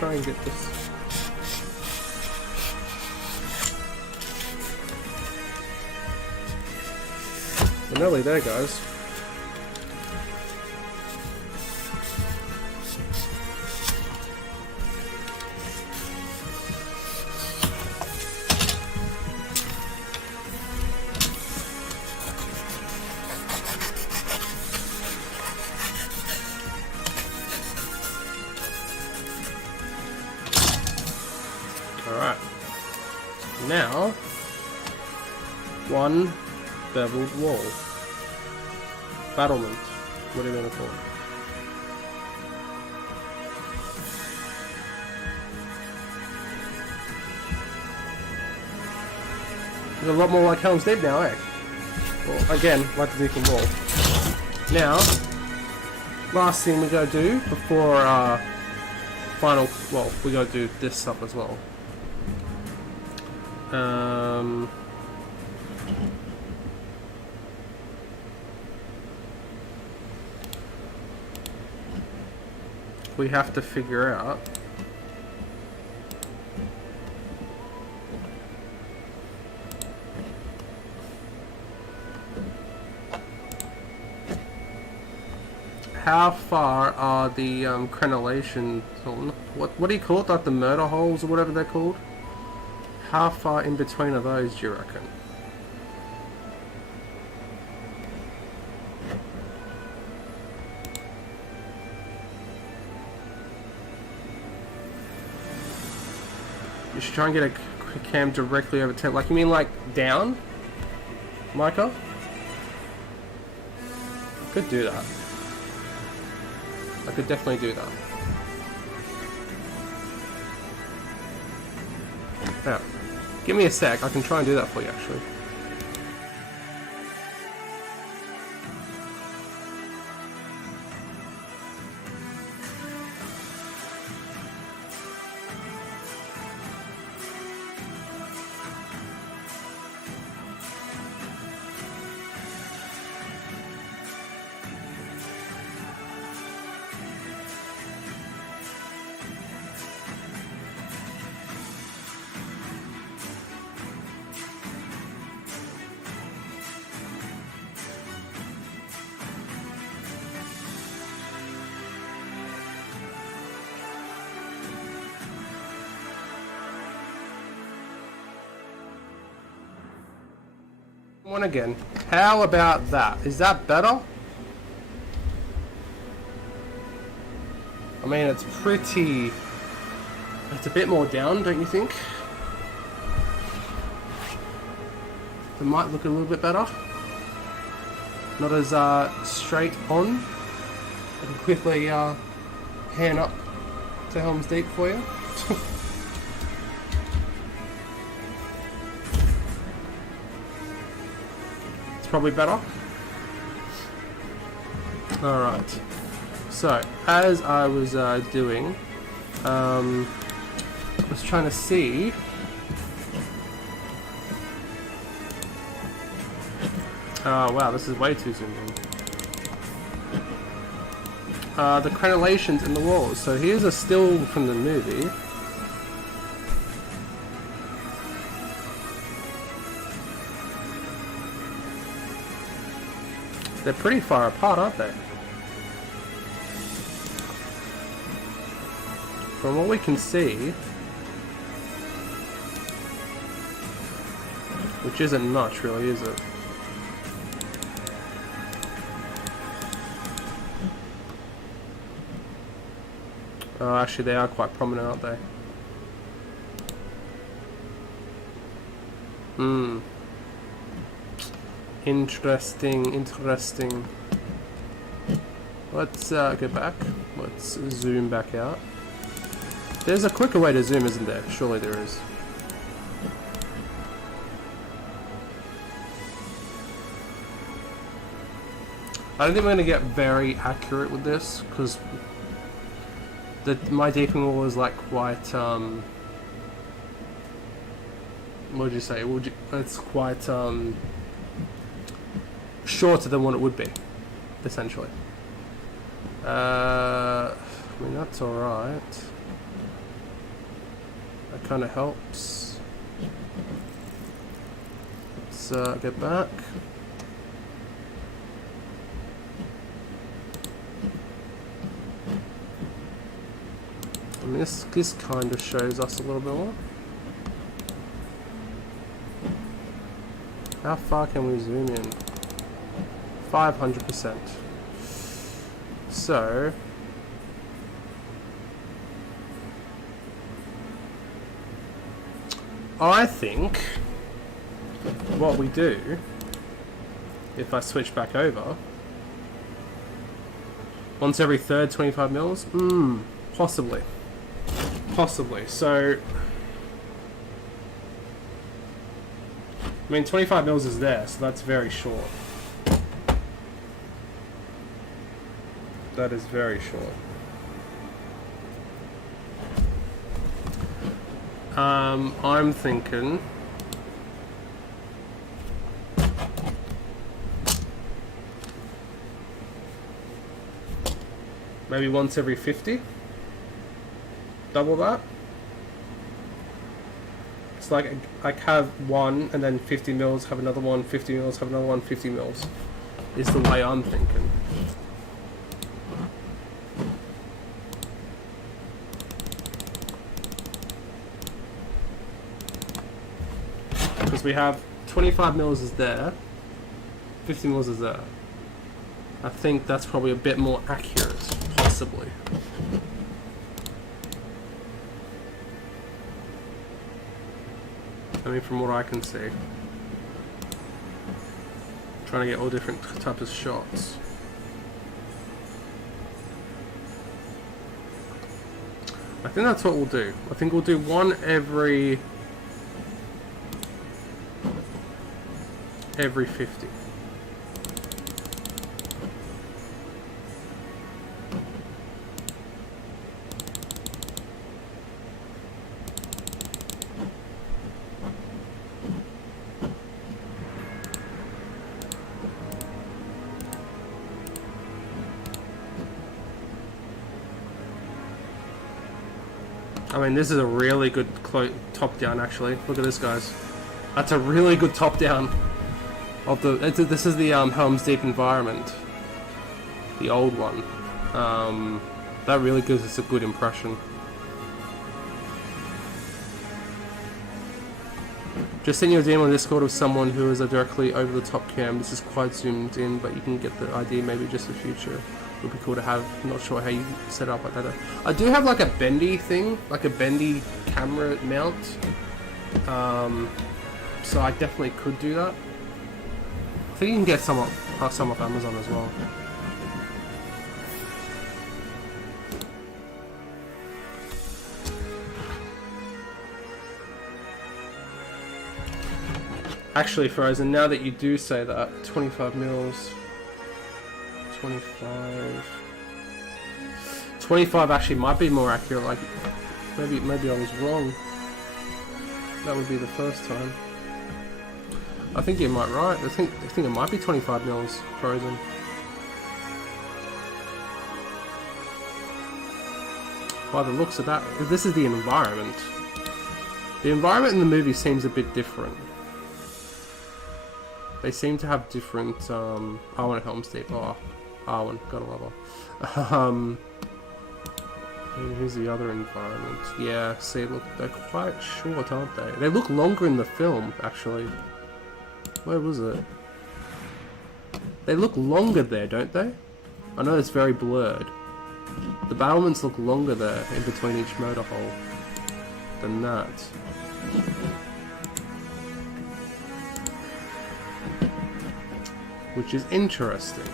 try and get this. We're nearly there, guys. Alright. Now, one beveled wall. Battlement. What are you going to call it? It's a lot more like Helm's Deep now, eh? Well, again, like the Deepening wall. Now, last thing we gotta do before final. Well, we gotta do this up as well. We have to figure out how far are the Crenellation, what do you call it, like the murder holes or whatever they're called? How far in between are those, do you reckon? You should try and get a cam directly over 10. Like, you mean like down? Micah? Could do that. I could definitely do that. Now, give me a sec. I can try and do that for you, actually. One again. How about that? Is that better? I mean, it's pretty... It's a bit more down, don't you think? It might look a little bit better. Not as straight on. I can quickly pan up to Helm's Deep for you. Probably better. Alright. So, as I was doing, I was trying to see... Oh wow, this is way too zoomed in. The crenellations in the walls. So here's a still from the movie. They're pretty far apart, aren't they? From what we can see, which isn't much really, is it? Oh, actually they are quite prominent, aren't they? Hmm. Interesting, interesting. Let's go back. Let's zoom back out. There's a quicker way to zoom, isn't there? Surely there is. I don't think we're going to get very accurate with this, because my deepening wall is like quite, what would you say? It's quite, shorter than what it would be, essentially. I mean, that's alright. That kind of helps. Let's get back. And this kind of shows us a little bit more. How far can we zoom in? 500%. So I think what we do, if I switch back over, once every third 25 mils? Possibly. Possibly. So, I mean, 25 mils is there, so that's very short. That is very short. I'm thinking maybe once every 50. Double that. It's like I have one and then 50 mils, have another one, 50 mils, have another one, 50 mils. Is the way I'm thinking. Because we have 25 mils is there, 50 mils is there. I think that's probably a bit more accurate, possibly. I mean, from what I can see. Trying to get all different types of shots. I think that's what we'll do. I think we'll do one every 50. I mean, this is a really good top down, actually. Look at this, guys. That's a really good top down of the. This is the Helm's Deep environment, the old one. That really gives us a good impression. Just send you a DM on Discord of someone who is a directly over the top cam. This is quite zoomed in, but you can get the idea. Maybe just the future. Would be cool to have. I'm not sure how you set it up like that. I do have like a bendy thing, like a bendy camera mount. So I definitely could do that. I think you can get some off Amazon as well. Actually, Frozen, now that you do say that, 25 mils. 25 actually might be more accurate. Like maybe I was wrong. That would be the first time. I think you might right. I think it might be 25 mils Frozen. By the looks of that, this is the environment. The environment in the movie seems a bit different. They seem to have different. I want a Helm's Deep. Oh. Arwen, gotta love her. And here's the other environment. Yeah, see, look, they're quite short, aren't they? They look longer in the film, actually. Where was it? They look longer there, don't they? I know it's very blurred. The battlements look longer there, in between each motor hole, than that. Which is interesting.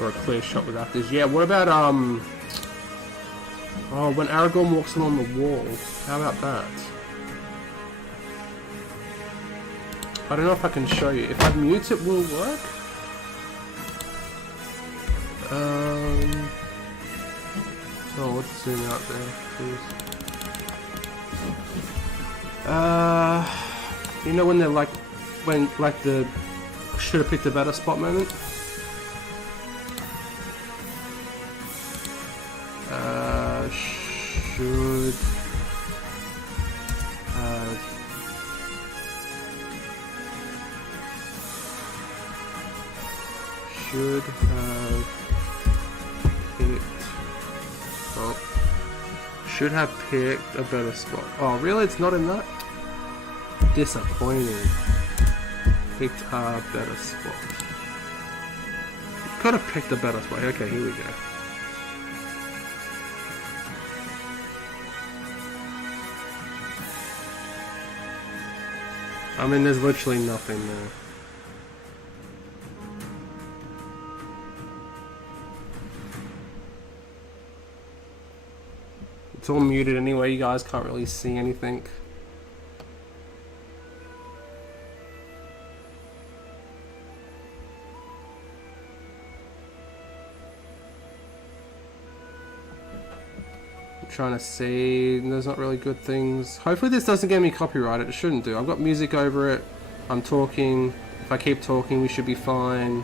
Or a clear shot with actors. Yeah, what about oh, when Aragorn walks along the wall, how about that? I don't know if I can show you. If I mute it, will it work? Oh, let's zoom out there, please. You know when they're like the should have picked a better spot moment. Should have picked. Oh, should have picked a better spot. Oh, really? It's not in that? Disappointing. Picked a better spot. Could have picked a better spot. Okay, here we go. I mean, there's literally nothing there. It's all muted anyway, you guys can't really see anything. Trying to see, there's not really good things. Hopefully this doesn't get me copyrighted. It shouldn't do. I've got music over it. I'm talking. If I keep talking, we should be fine.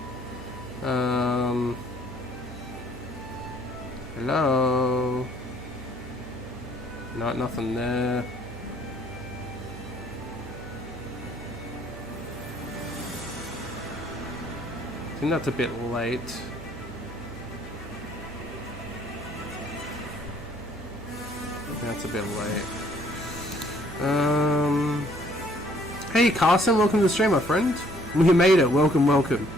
Hello. No, nothing there. I think that's a bit late. That's a bit late. Hey Carson, welcome to the stream, my friend. We made it. Welcome, welcome.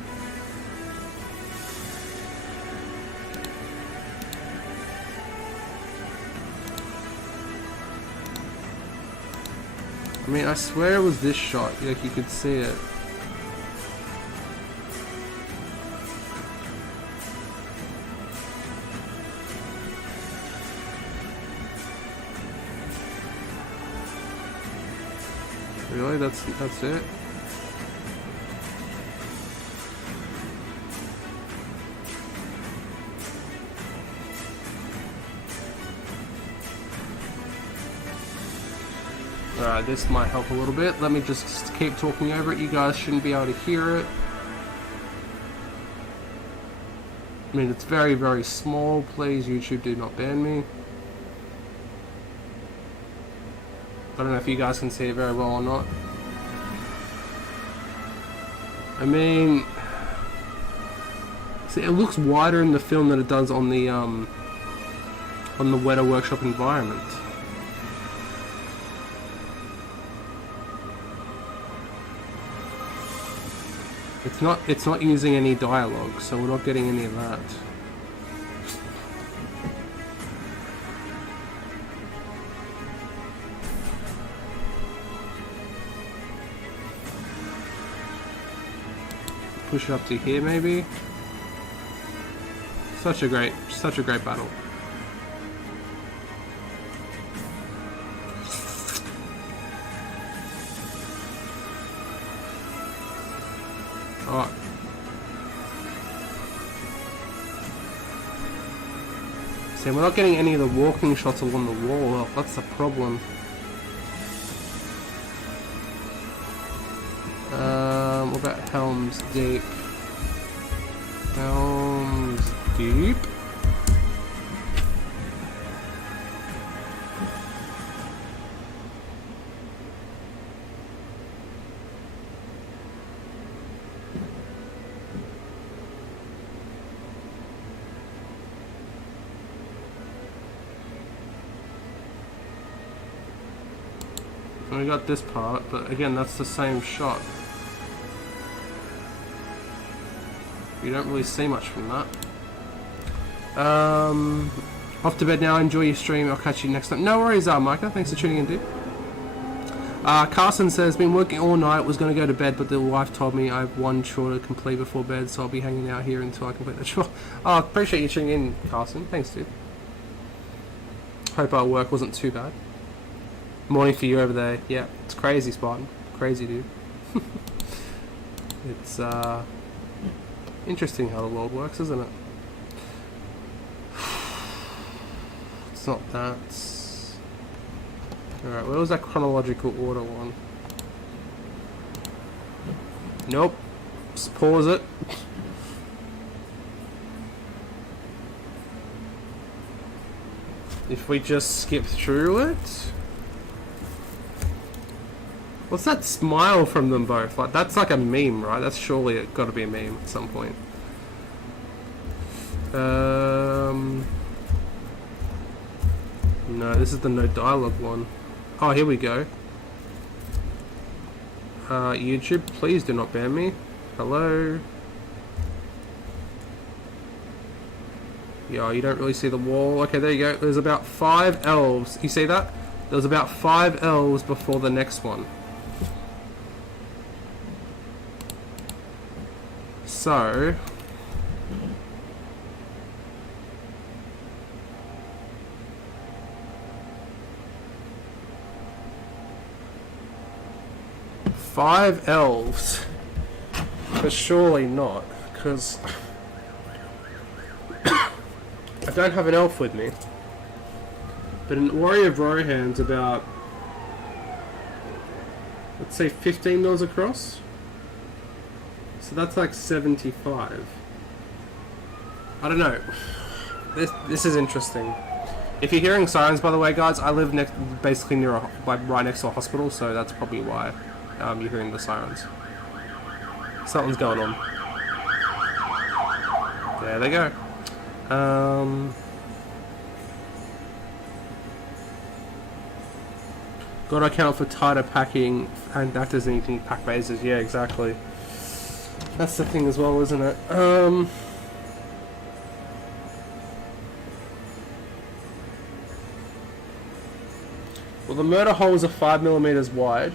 I mean, I swear it was this shot. Like you could see it. Really? That's it? Alright, this might help a little bit. Let me just keep talking over it. You guys shouldn't be able to hear it. I mean, it's very, very small. Please, YouTube, do not ban me. I don't know if you guys can see it very well or not. I mean, see, it looks wider in the film than it does on the Weta Workshop environment. It's not using any dialogue, so we're not getting any of that. Push it up to here, maybe. Such a great battle. Oh. See, we're not getting any of the walking shots along the wall. That's the problem. What about Helm's Deep? Helm's Deep? We got this part, but again, that's the same shot. You don't really see much from that. Off to bed now. Enjoy your stream. I'll catch you next time. No worries, Micah. Thanks for tuning in, dude. Carson says, been working all night. Was going to go to bed, but the wife told me I have one chore to complete before bed, so I'll be hanging out here until I complete that chore. Oh, appreciate you tuning in, Carson. Thanks, dude. Hope our work wasn't too bad. Morning for you over there. Yeah, it's crazy, Spartan. Crazy, dude. It's interesting how the world works, isn't it? It's not that. Alright, where was that chronological order one? Nope. Just pause it. If we just skip through it. What's that smile from them both? Like, that's like a meme, right? That's surely got to be a meme at some point. No, this is the no dialogue one. Oh, here we go. YouTube, please do not ban me. Hello. Yeah, you don't really see the wall. Okay, there you go. There's about 5 elves. You see that? There's about 5 elves before the next one. So... Five elves? But surely not, because... I don't have an elf with me. But an Warrior of Rohan's about... let's say 15 mils across? So that's like 75. I don't know. This is interesting. If you're hearing sirens, by the way, guys, I live basically near right next to a hospital, so that's probably why you're hearing the sirens. Something's going on. There they go. Gotta account for tighter packing and that doesn't anything pack bases. Yeah, exactly. That's the thing as well, isn't it? Well, the murder holes are 5mm wide.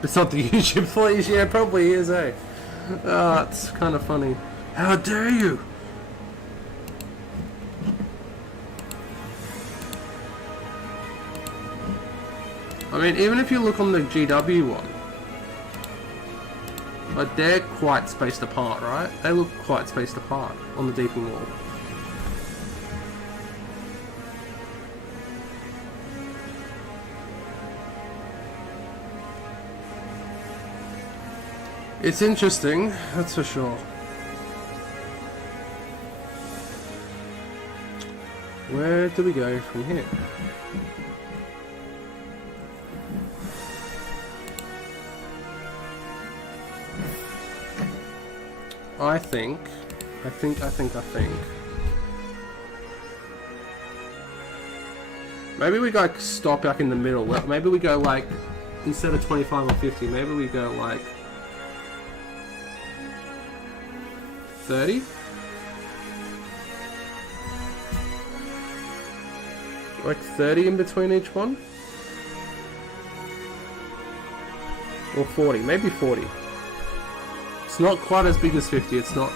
It's not the YouTube fleas, yeah, it probably is, eh? It's kind of funny. How dare you? I mean, even if you look on the GW one, like they're quite spaced apart, right? They look quite spaced apart on the Deepening wall. It's interesting, that's for sure. Where do we go from here? I think. Maybe we go stop back in the middle. Maybe we go like, instead of 25 or 50, maybe we go like 30? Like 30 in between each one? Or 40, maybe 40. It's not quite as big as 50, it's not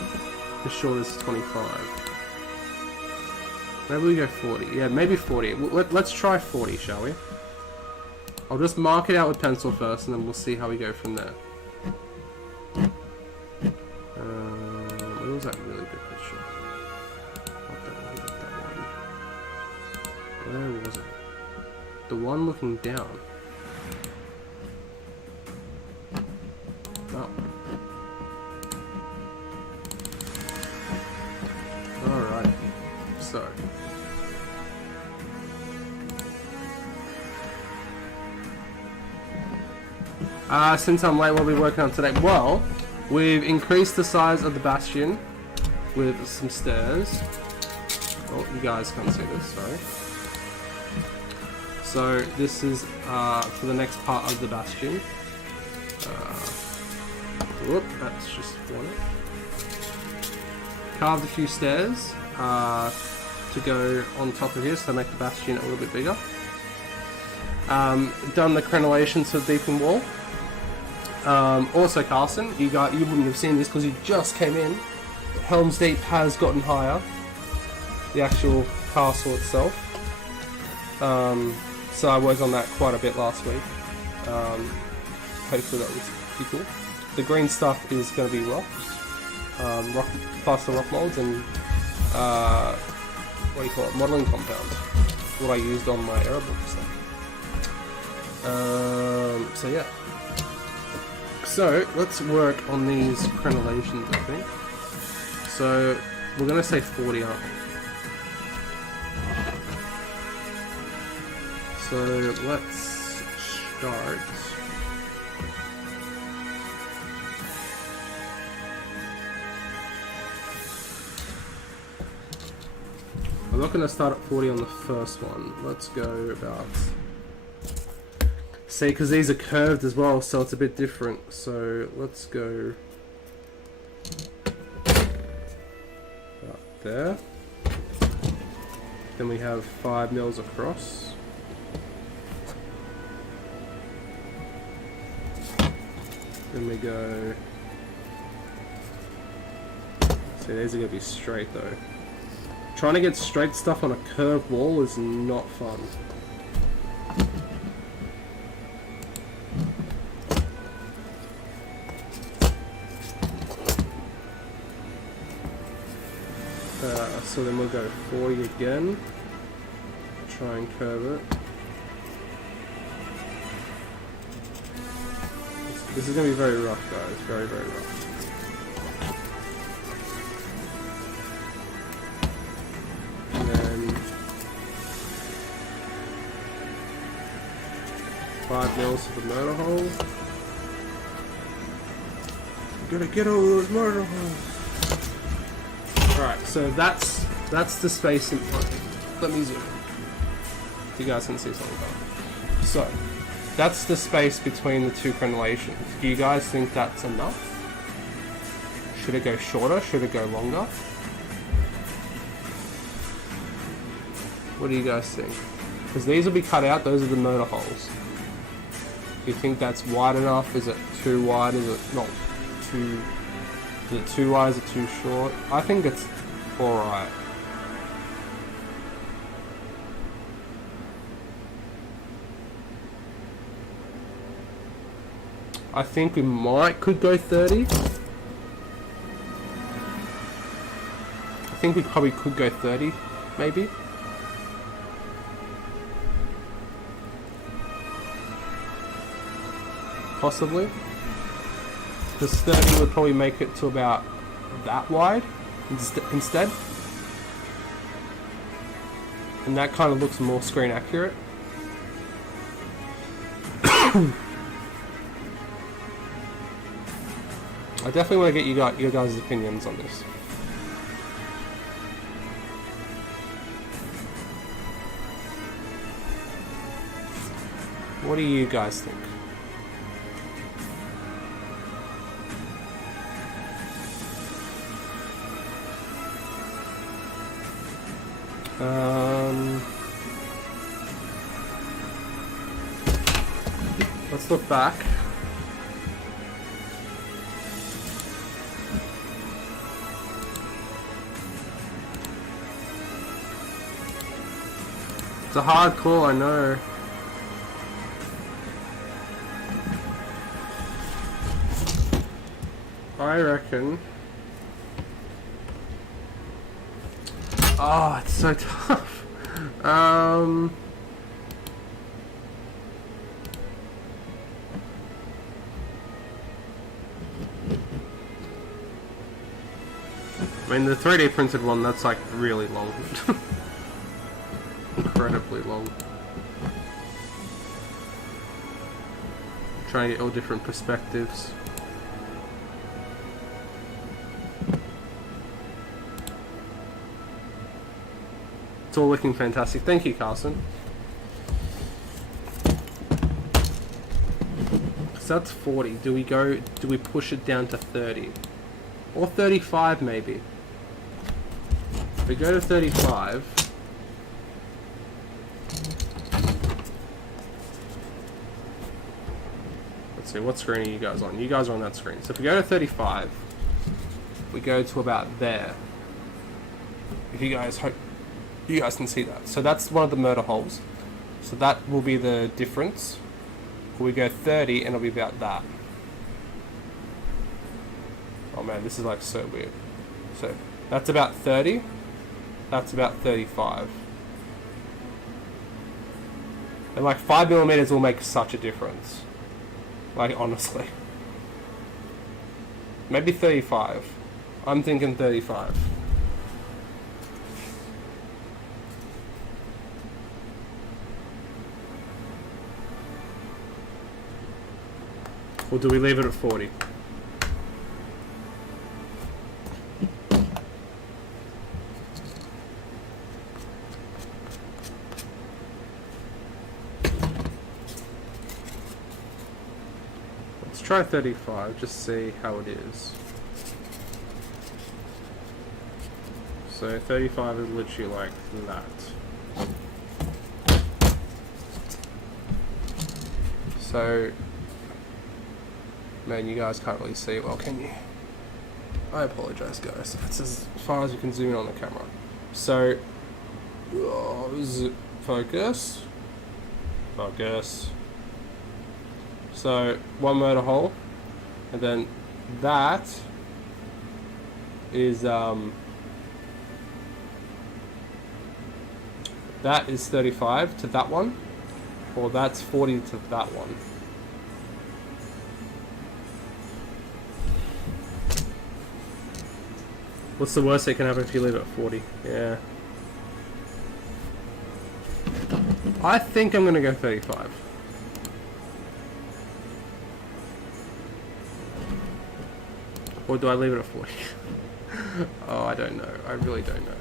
as short as 25. Maybe we go 40, yeah, maybe 40. Let's try 40, shall we? I'll just mark it out with pencil first and then we'll see how we go from there. Where was that really good picture? Not that one, not that one. Where was it? The one looking down. Oh. Alright. So. Since I'm late, what are we working on today? Well, we've increased the size of the Bastion with some stairs. Oh, you guys can't see this, sorry. So this is for the next part of the Bastion. Whoop, that's just fallen. Carved a few stairs to go on top of here, so make the Bastion a little bit bigger. Done the Crenellation to the Deepening wall. Also, Carson, you wouldn't have seen this because you just came in. Helm's Deep has gotten higher. The actual castle itself. So I worked on that quite a bit last week. Hopefully that was pretty cool. The green stuff is going to be rocks, plaster rock molds, and what do you call it, modelling compound. What I used on my error book stuff. So yeah. So let's work on these crenellations, I think. So we're gonna say 40, aren't we? So let's start. I'm not going to start at 40 on the first one. Let's go about... See, because these are curved as well, so it's a bit different. So let's go... about there. Then we have 5 mils across. Then we go... See, these are going to be straight though. Trying to get straight stuff on a curved wall is not fun. So then we'll go 40 again. Try and curve it. This is going to be very rough, guys. Very, very rough. And then 5 mils for the motor hole. Gotta get over those motor holes. Alright, so that's the space in front. Let me zoom in. So you guys can see something better. So, that's the space between the two crenellations. Do you guys think that's enough? Should it go shorter? Should it go longer? What do you guys think? Because these will be cut out, those are the motor holes. Do you think that's wide enough? Is it too wide? Is it not too... Is it too wide? Is it too short? I think it's alright. I think we could go 30. I think we probably could go 30, maybe. Possibly. Because 30 would probably make it to about that wide instead. And that kind of looks more screen accurate. I definitely want to get your guys' opinions on this. What do you guys think? Let's look back. It's a hard call, I know. I reckon... Oh, it's so tough. I mean, the 3D printed one, that's like really long. Incredibly long. Trying to get all different perspectives. It's all looking fantastic. Thank you, Carson. So that's 40. Do we push it down to 30? Or 35 maybe? If we go to 35... Let's see, what screen are you guys on? You guys are on that screen. So if we go to 35, we go to about there. If you guys hope you guys can see that. So that's one of the motor holes. So that will be the difference. Or we go 30 and it'll be about that. Oh man, this is like so weird. So that's about 30. that's about 35. And like 5mm will make such a difference. Like, honestly. Maybe 35. I'm thinking 35. Or do we leave it at 40? Let's try 35, just see how it is. So 35 is literally like that. So, man, you guys can't really see it well, can you? I apologize, guys. That's as far as you can zoom in on the camera. So, focus. Focus. So, one motor hole, and then that is that is 35 to that one, or that's 40 to that one. What's the worst that can happen if you leave it at 40? Yeah. I think I'm gonna go 35. Or do I leave it at 40? Oh, I don't know. I really don't know.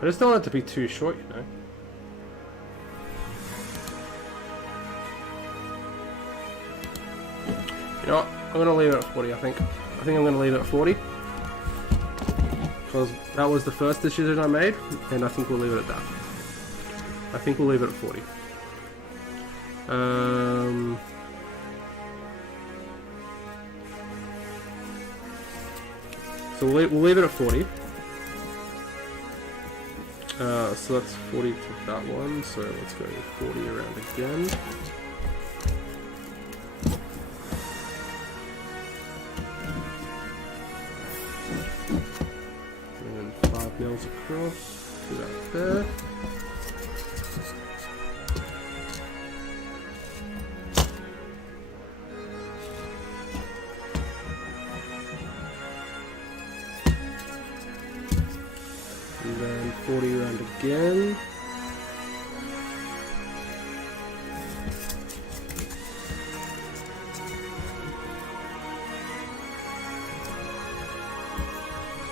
I just don't want it to be too short, you know. You know what? I'm going to leave it at 40, I think. I think I'm going to leave it at 40. Because that was the first decision I made, and I think we'll leave it at that. I think we'll leave it at 40. So we'll leave it at 40. So that's 40 to that one, so let's go 40 around again. And then 5 mils across, do that there. And then 40 around again.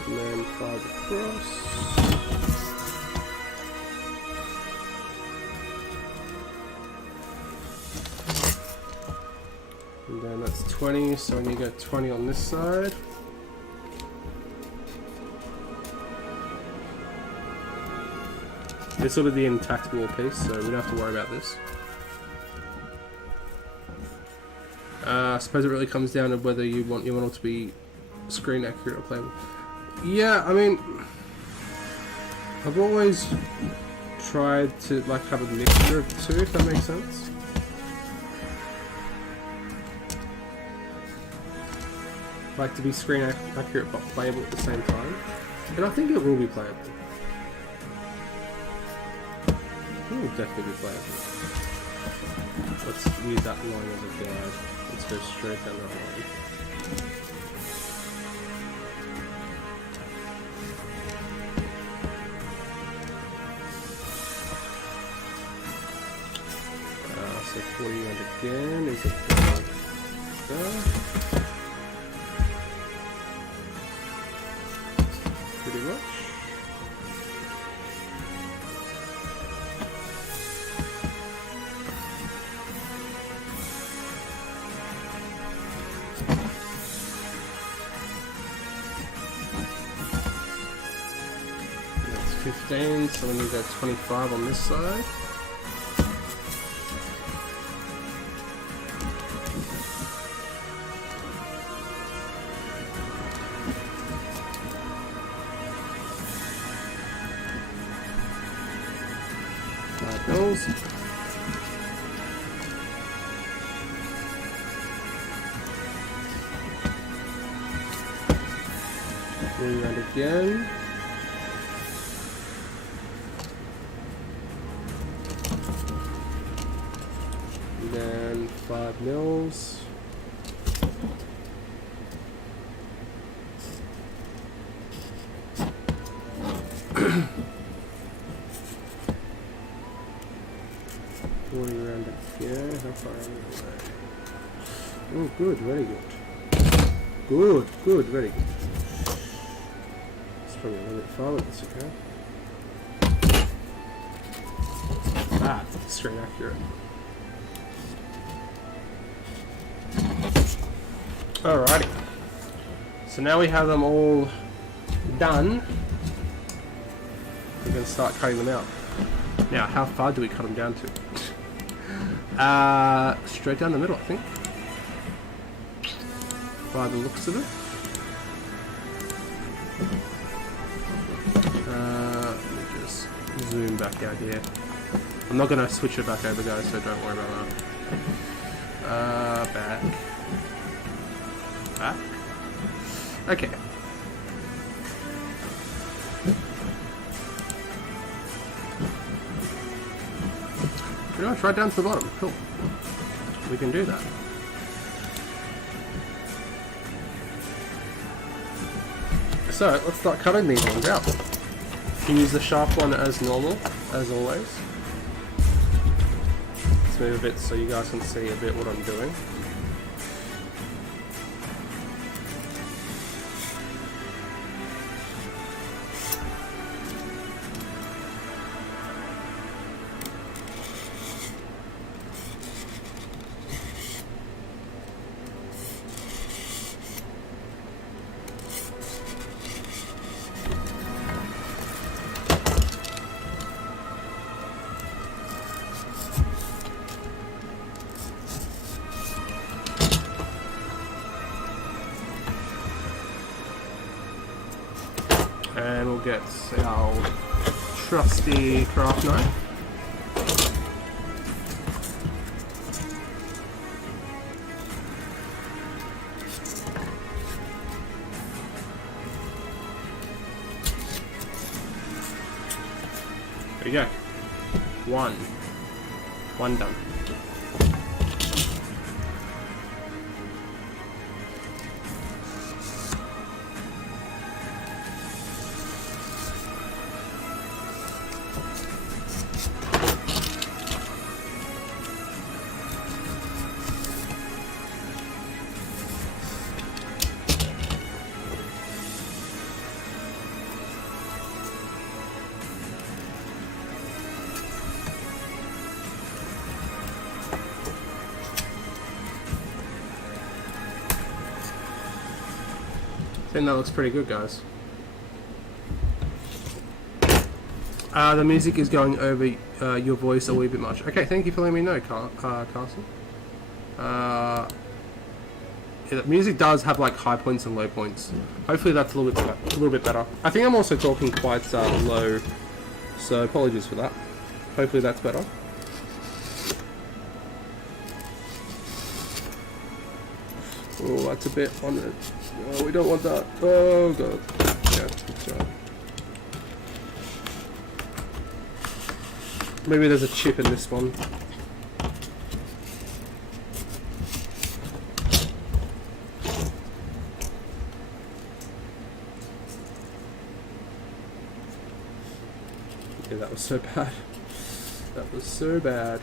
And then 5 across. And then that's 20, so when you get 20 on this side. This will be the intact wall piece, so we don't have to worry about this. I suppose it really comes down to whether you want your model to be screen accurate or playable. Yeah, I mean, I've always tried to like have a mixture of the two, if that makes sense. Like to be screen accurate but playable at the same time. And I think it will be playable. It will definitely be playable. Let's use that line as a guide. Let's go straight down that line. So 40 round again is about there. Pretty much. That's 15, so we need that 25 on this side. Mills. Going around again. And then 5 mils. Going around again. How far are we away? Oh, good, very good. Good, good, very good. It's probably a little bit far with this, okay? Ah, straight accurate. Alrighty. So now we have them all done. We're going to start cutting them out. Now, how far do we cut them down to? Straight down the middle, I think. By the looks of it. Let me just zoom back out here. I'm not going to switch it back over, guys, so don't worry about that. Back. Back. Okay. Pretty much right down to the bottom. Cool. We can do that. So, let's start cutting these ones out. You can use the sharp one as normal, as always. Let's move a bit so you guys can see a bit what I'm doing. And we'll get our trusty craft knife. There you go. One done. I think that looks pretty good, guys. The music is going over your voice a wee bit much. Okay, thank you for letting me know, Carson. Yeah, the music does have like high points and low points. Hopefully that's a little bit better. I think I'm also talking quite low, so apologies for that. Hopefully that's better. Oh, that's a bit on it. Oh, we don't want that. Oh god. Yeah, good job. Maybe there's a chip in this one. Yeah, that was so bad. That was so bad.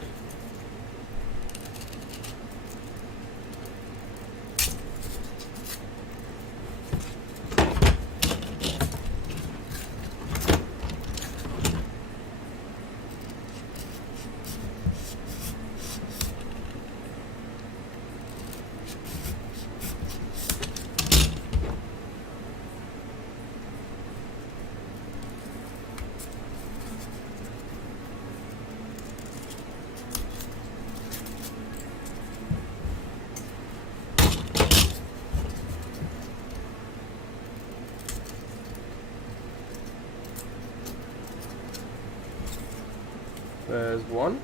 There's one.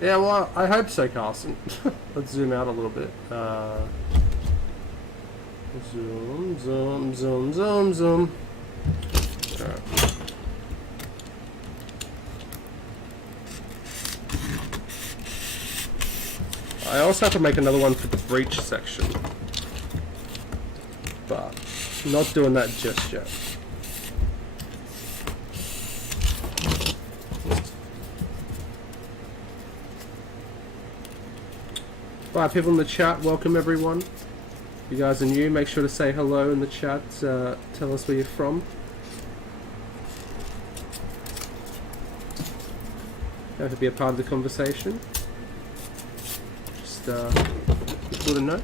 Yeah, well, I hope so, Carson. Let's zoom out a little bit. Zoom, zoom, zoom, zoom, zoom. Okay. I also have to make another one for the breach section, but not doing that just yet. Right, people in the chat, welcome everyone. If you guys are new, make sure to say hello in the chat, tell us where you're from. Have to be a part of the conversation. Just good to know.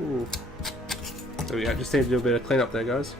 Ooh. There we go, just need to do a bit of cleanup there, guys.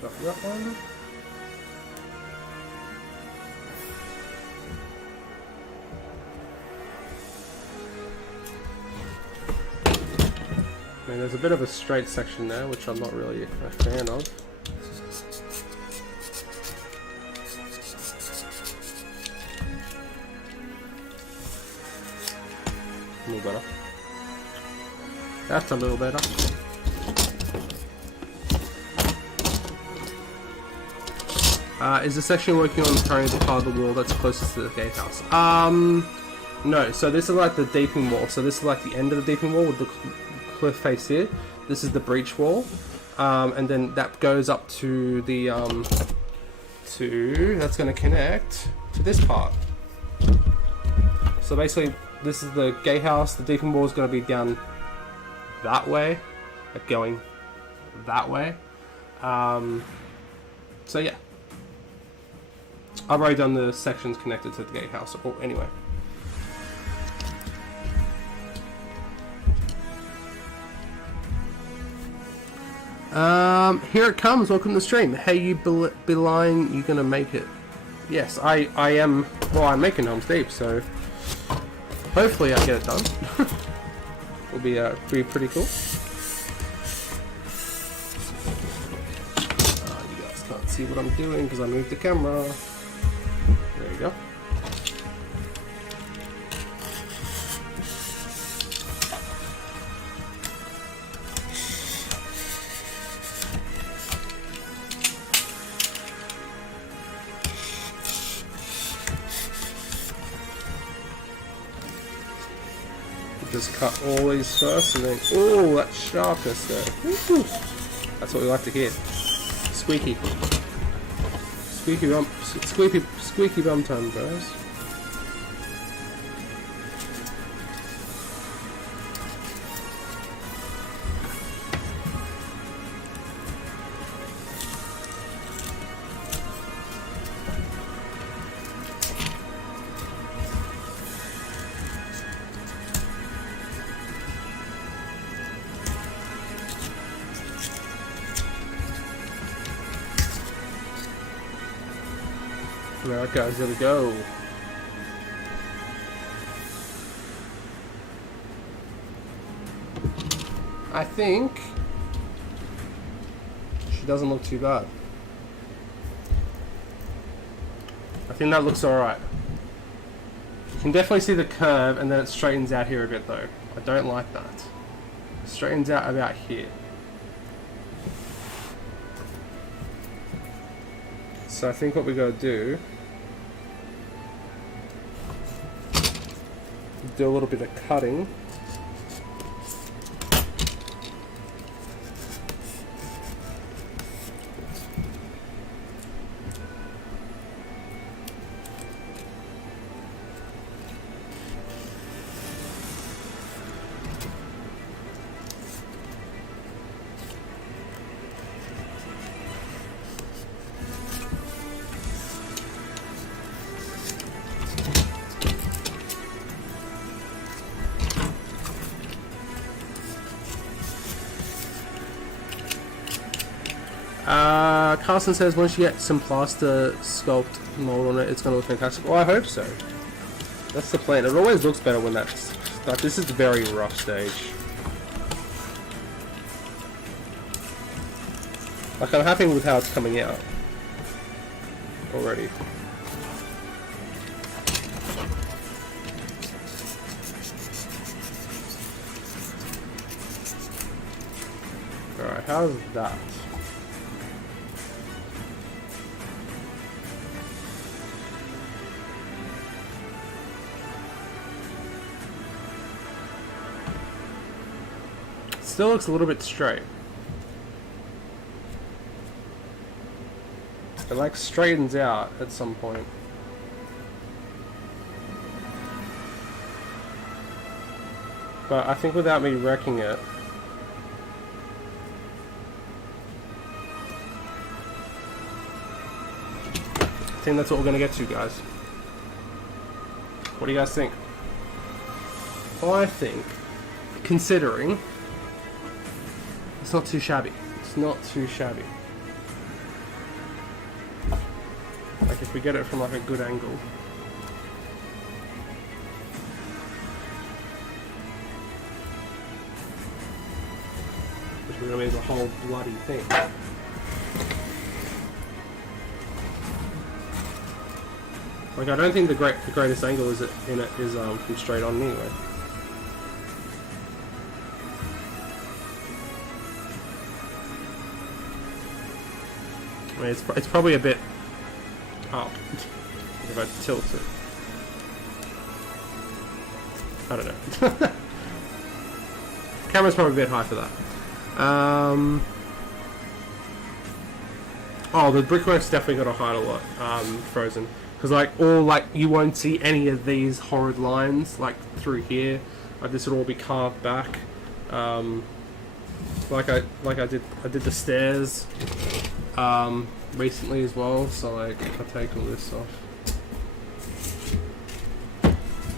Got that one. I mean, there's a bit of a straight section there, which I'm not really a fan of. A little better. That's a little better. Is the section working on currently the part of the wall that's closest to the gatehouse? No. So this is like the deepening wall. So this is like the end of the deepening wall with the cliff face here. This is the breach wall, and then that goes up to the that's going to connect to this part. So basically, this is the gatehouse. The deepening wall is going to be down that way, like going that way. So yeah. I've already done the sections connected to the gatehouse. Oh, anyway. Here it comes. Welcome to the stream. Hey, you Beeline, you gonna make it? Yes, I am. Well, I'm making Helm's Deep, so hopefully I get it done. Will be pretty cool. You guys can't see what I'm doing because I moved the camera. There you go. Just cut all these first and then, oh, that sharpness there. Woo-hoo. That's what we like to hear. Squeaky. Squeaky bum time, guys. Alright guys, here we go. I think she doesn't look too bad. I think that looks alright. You can definitely see the curve, and then it straightens out here a bit though. I don't like that. It straightens out about here. So I think what we gotta do a little bit of cutting. Carson says once you get some plaster sculpt mold on it, it's going to look fantastic. Well, I hope so. That's the plan. It always looks better when that's... Like, this is a very rough stage. Like, I'm happy with how it's coming out already. Alright, how's that? Still looks a little bit straight. It like straightens out at some point. But I think without me wrecking it, I think that's what we're gonna get to, guys. What do you guys think? I think, considering, it's not too shabby. It's not too shabby. Like if we get it from like a good angle. Which really is a whole bloody thing. Like I don't think the greatest angle is from straight on anyway. I mean, it's probably a bit up if I tilt it. I don't know. Camera's probably a bit high for that. Oh, the brickwork's definitely got to hide a lot. Frozen, because like you won't see any of these horrid lines like through here. Like this would all be carved back. Like I did the stairs. Recently as well, so like if I take all this off,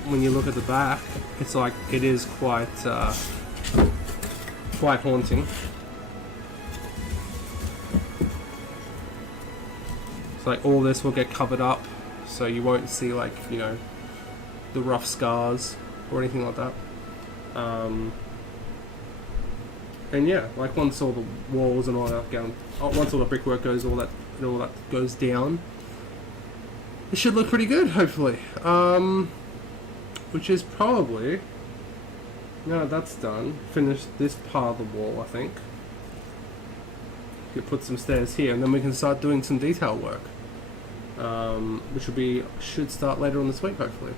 when you look at the back, it's like it is quite haunting. It's like all this will get covered up, so you won't see like, you know, the rough scars or anything like that. And yeah, like once all the walls and all that once all the brickwork goes, all that goes down, it should look pretty good, hopefully. Which is probably, no, that's done. Finish this part of the wall, I think. You put some stairs here, and then we can start doing some detail work, which should start later on this week, hopefully.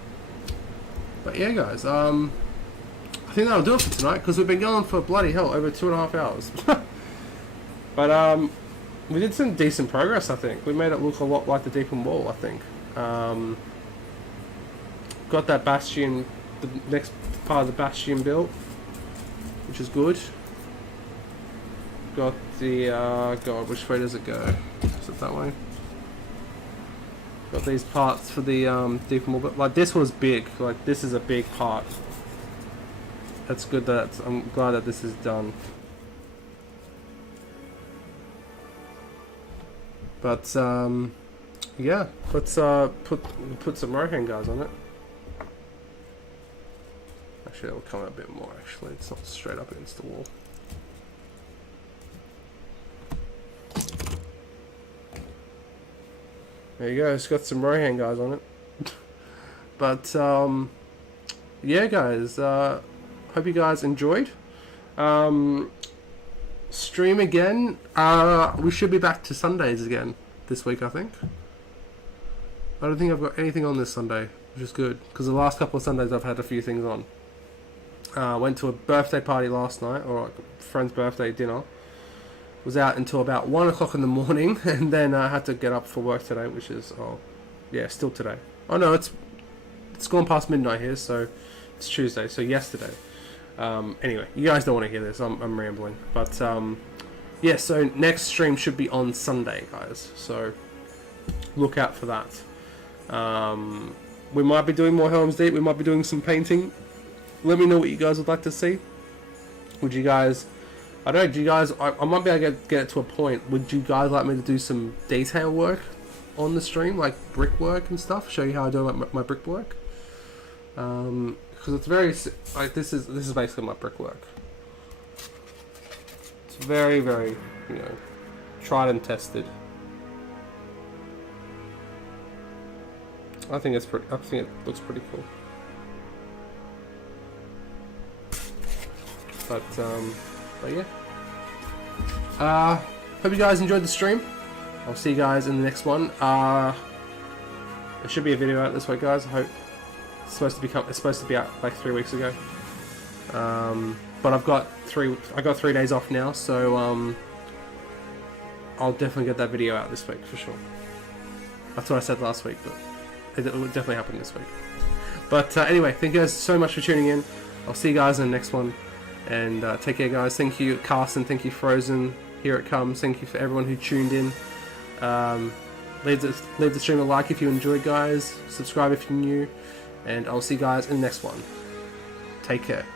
But yeah, guys, I think that'll do it for tonight, because we've been going for bloody hell over 2.5 hours. But we did some decent progress, I think. We made it look a lot like the Deepening wall, I think. Got that Bastion, the next part of the Bastion built, which is good. Got the, God, which way does it go? Is it that way? Got these parts for the Deepening wall, but like this was big. Like this is a big part. That's good. I'm glad that this is done. But yeah, let's put some right hand guards on it. Actually, it'll come out a bit more. Actually, it's not straight up against the wall. There you go. It's got some Rohan guys on it. But yeah, guys. Hope you guys enjoyed. Stream again. We should be back to Sundays again this week, I think. I don't think I've got anything on this Sunday, which is good, because the last couple of Sundays I've had a few things on. Went to a birthday party last night, or a friend's birthday dinner. Was out until about 1 o'clock in the morning, and then I had to get up for work today, which is, still today. Oh no, it's gone past midnight here, so it's Tuesday, so yesterday. Anyway, you guys don't want to hear this, I'm rambling. But, yeah, so next stream should be on Sunday, guys, so look out for that. We might be doing more Helm's Deep, we might be doing some painting. Let me know what you guys would like to see. Would you guys... I don't know, do you guys... I might be able to get it to a point. Would you guys like me to do some detail work on the stream? Like brickwork and stuff? Show you how I do my brickwork? Because it's very... Like, this is basically my brickwork. It's very, very, you know, tried and tested. I think it looks pretty cool. But yeah. Hope you guys enjoyed the stream. I'll see you guys in the next one. There should be a video out this week, guys. I hope it's supposed to be out like 3 weeks ago. But I got 3 days off now, so I'll definitely get that video out this week for sure. That's what I said last week, but it will definitely happen this week. But anyway, thank you guys so much for tuning in. I'll see you guys in the next one. And take care, guys. Thank you, Carson. Thank you, Frozen. Here it comes. Thank you for everyone who tuned in. Leave the stream a like if you enjoyed, guys. Subscribe if you're new. And I'll see you guys in the next one. Take care.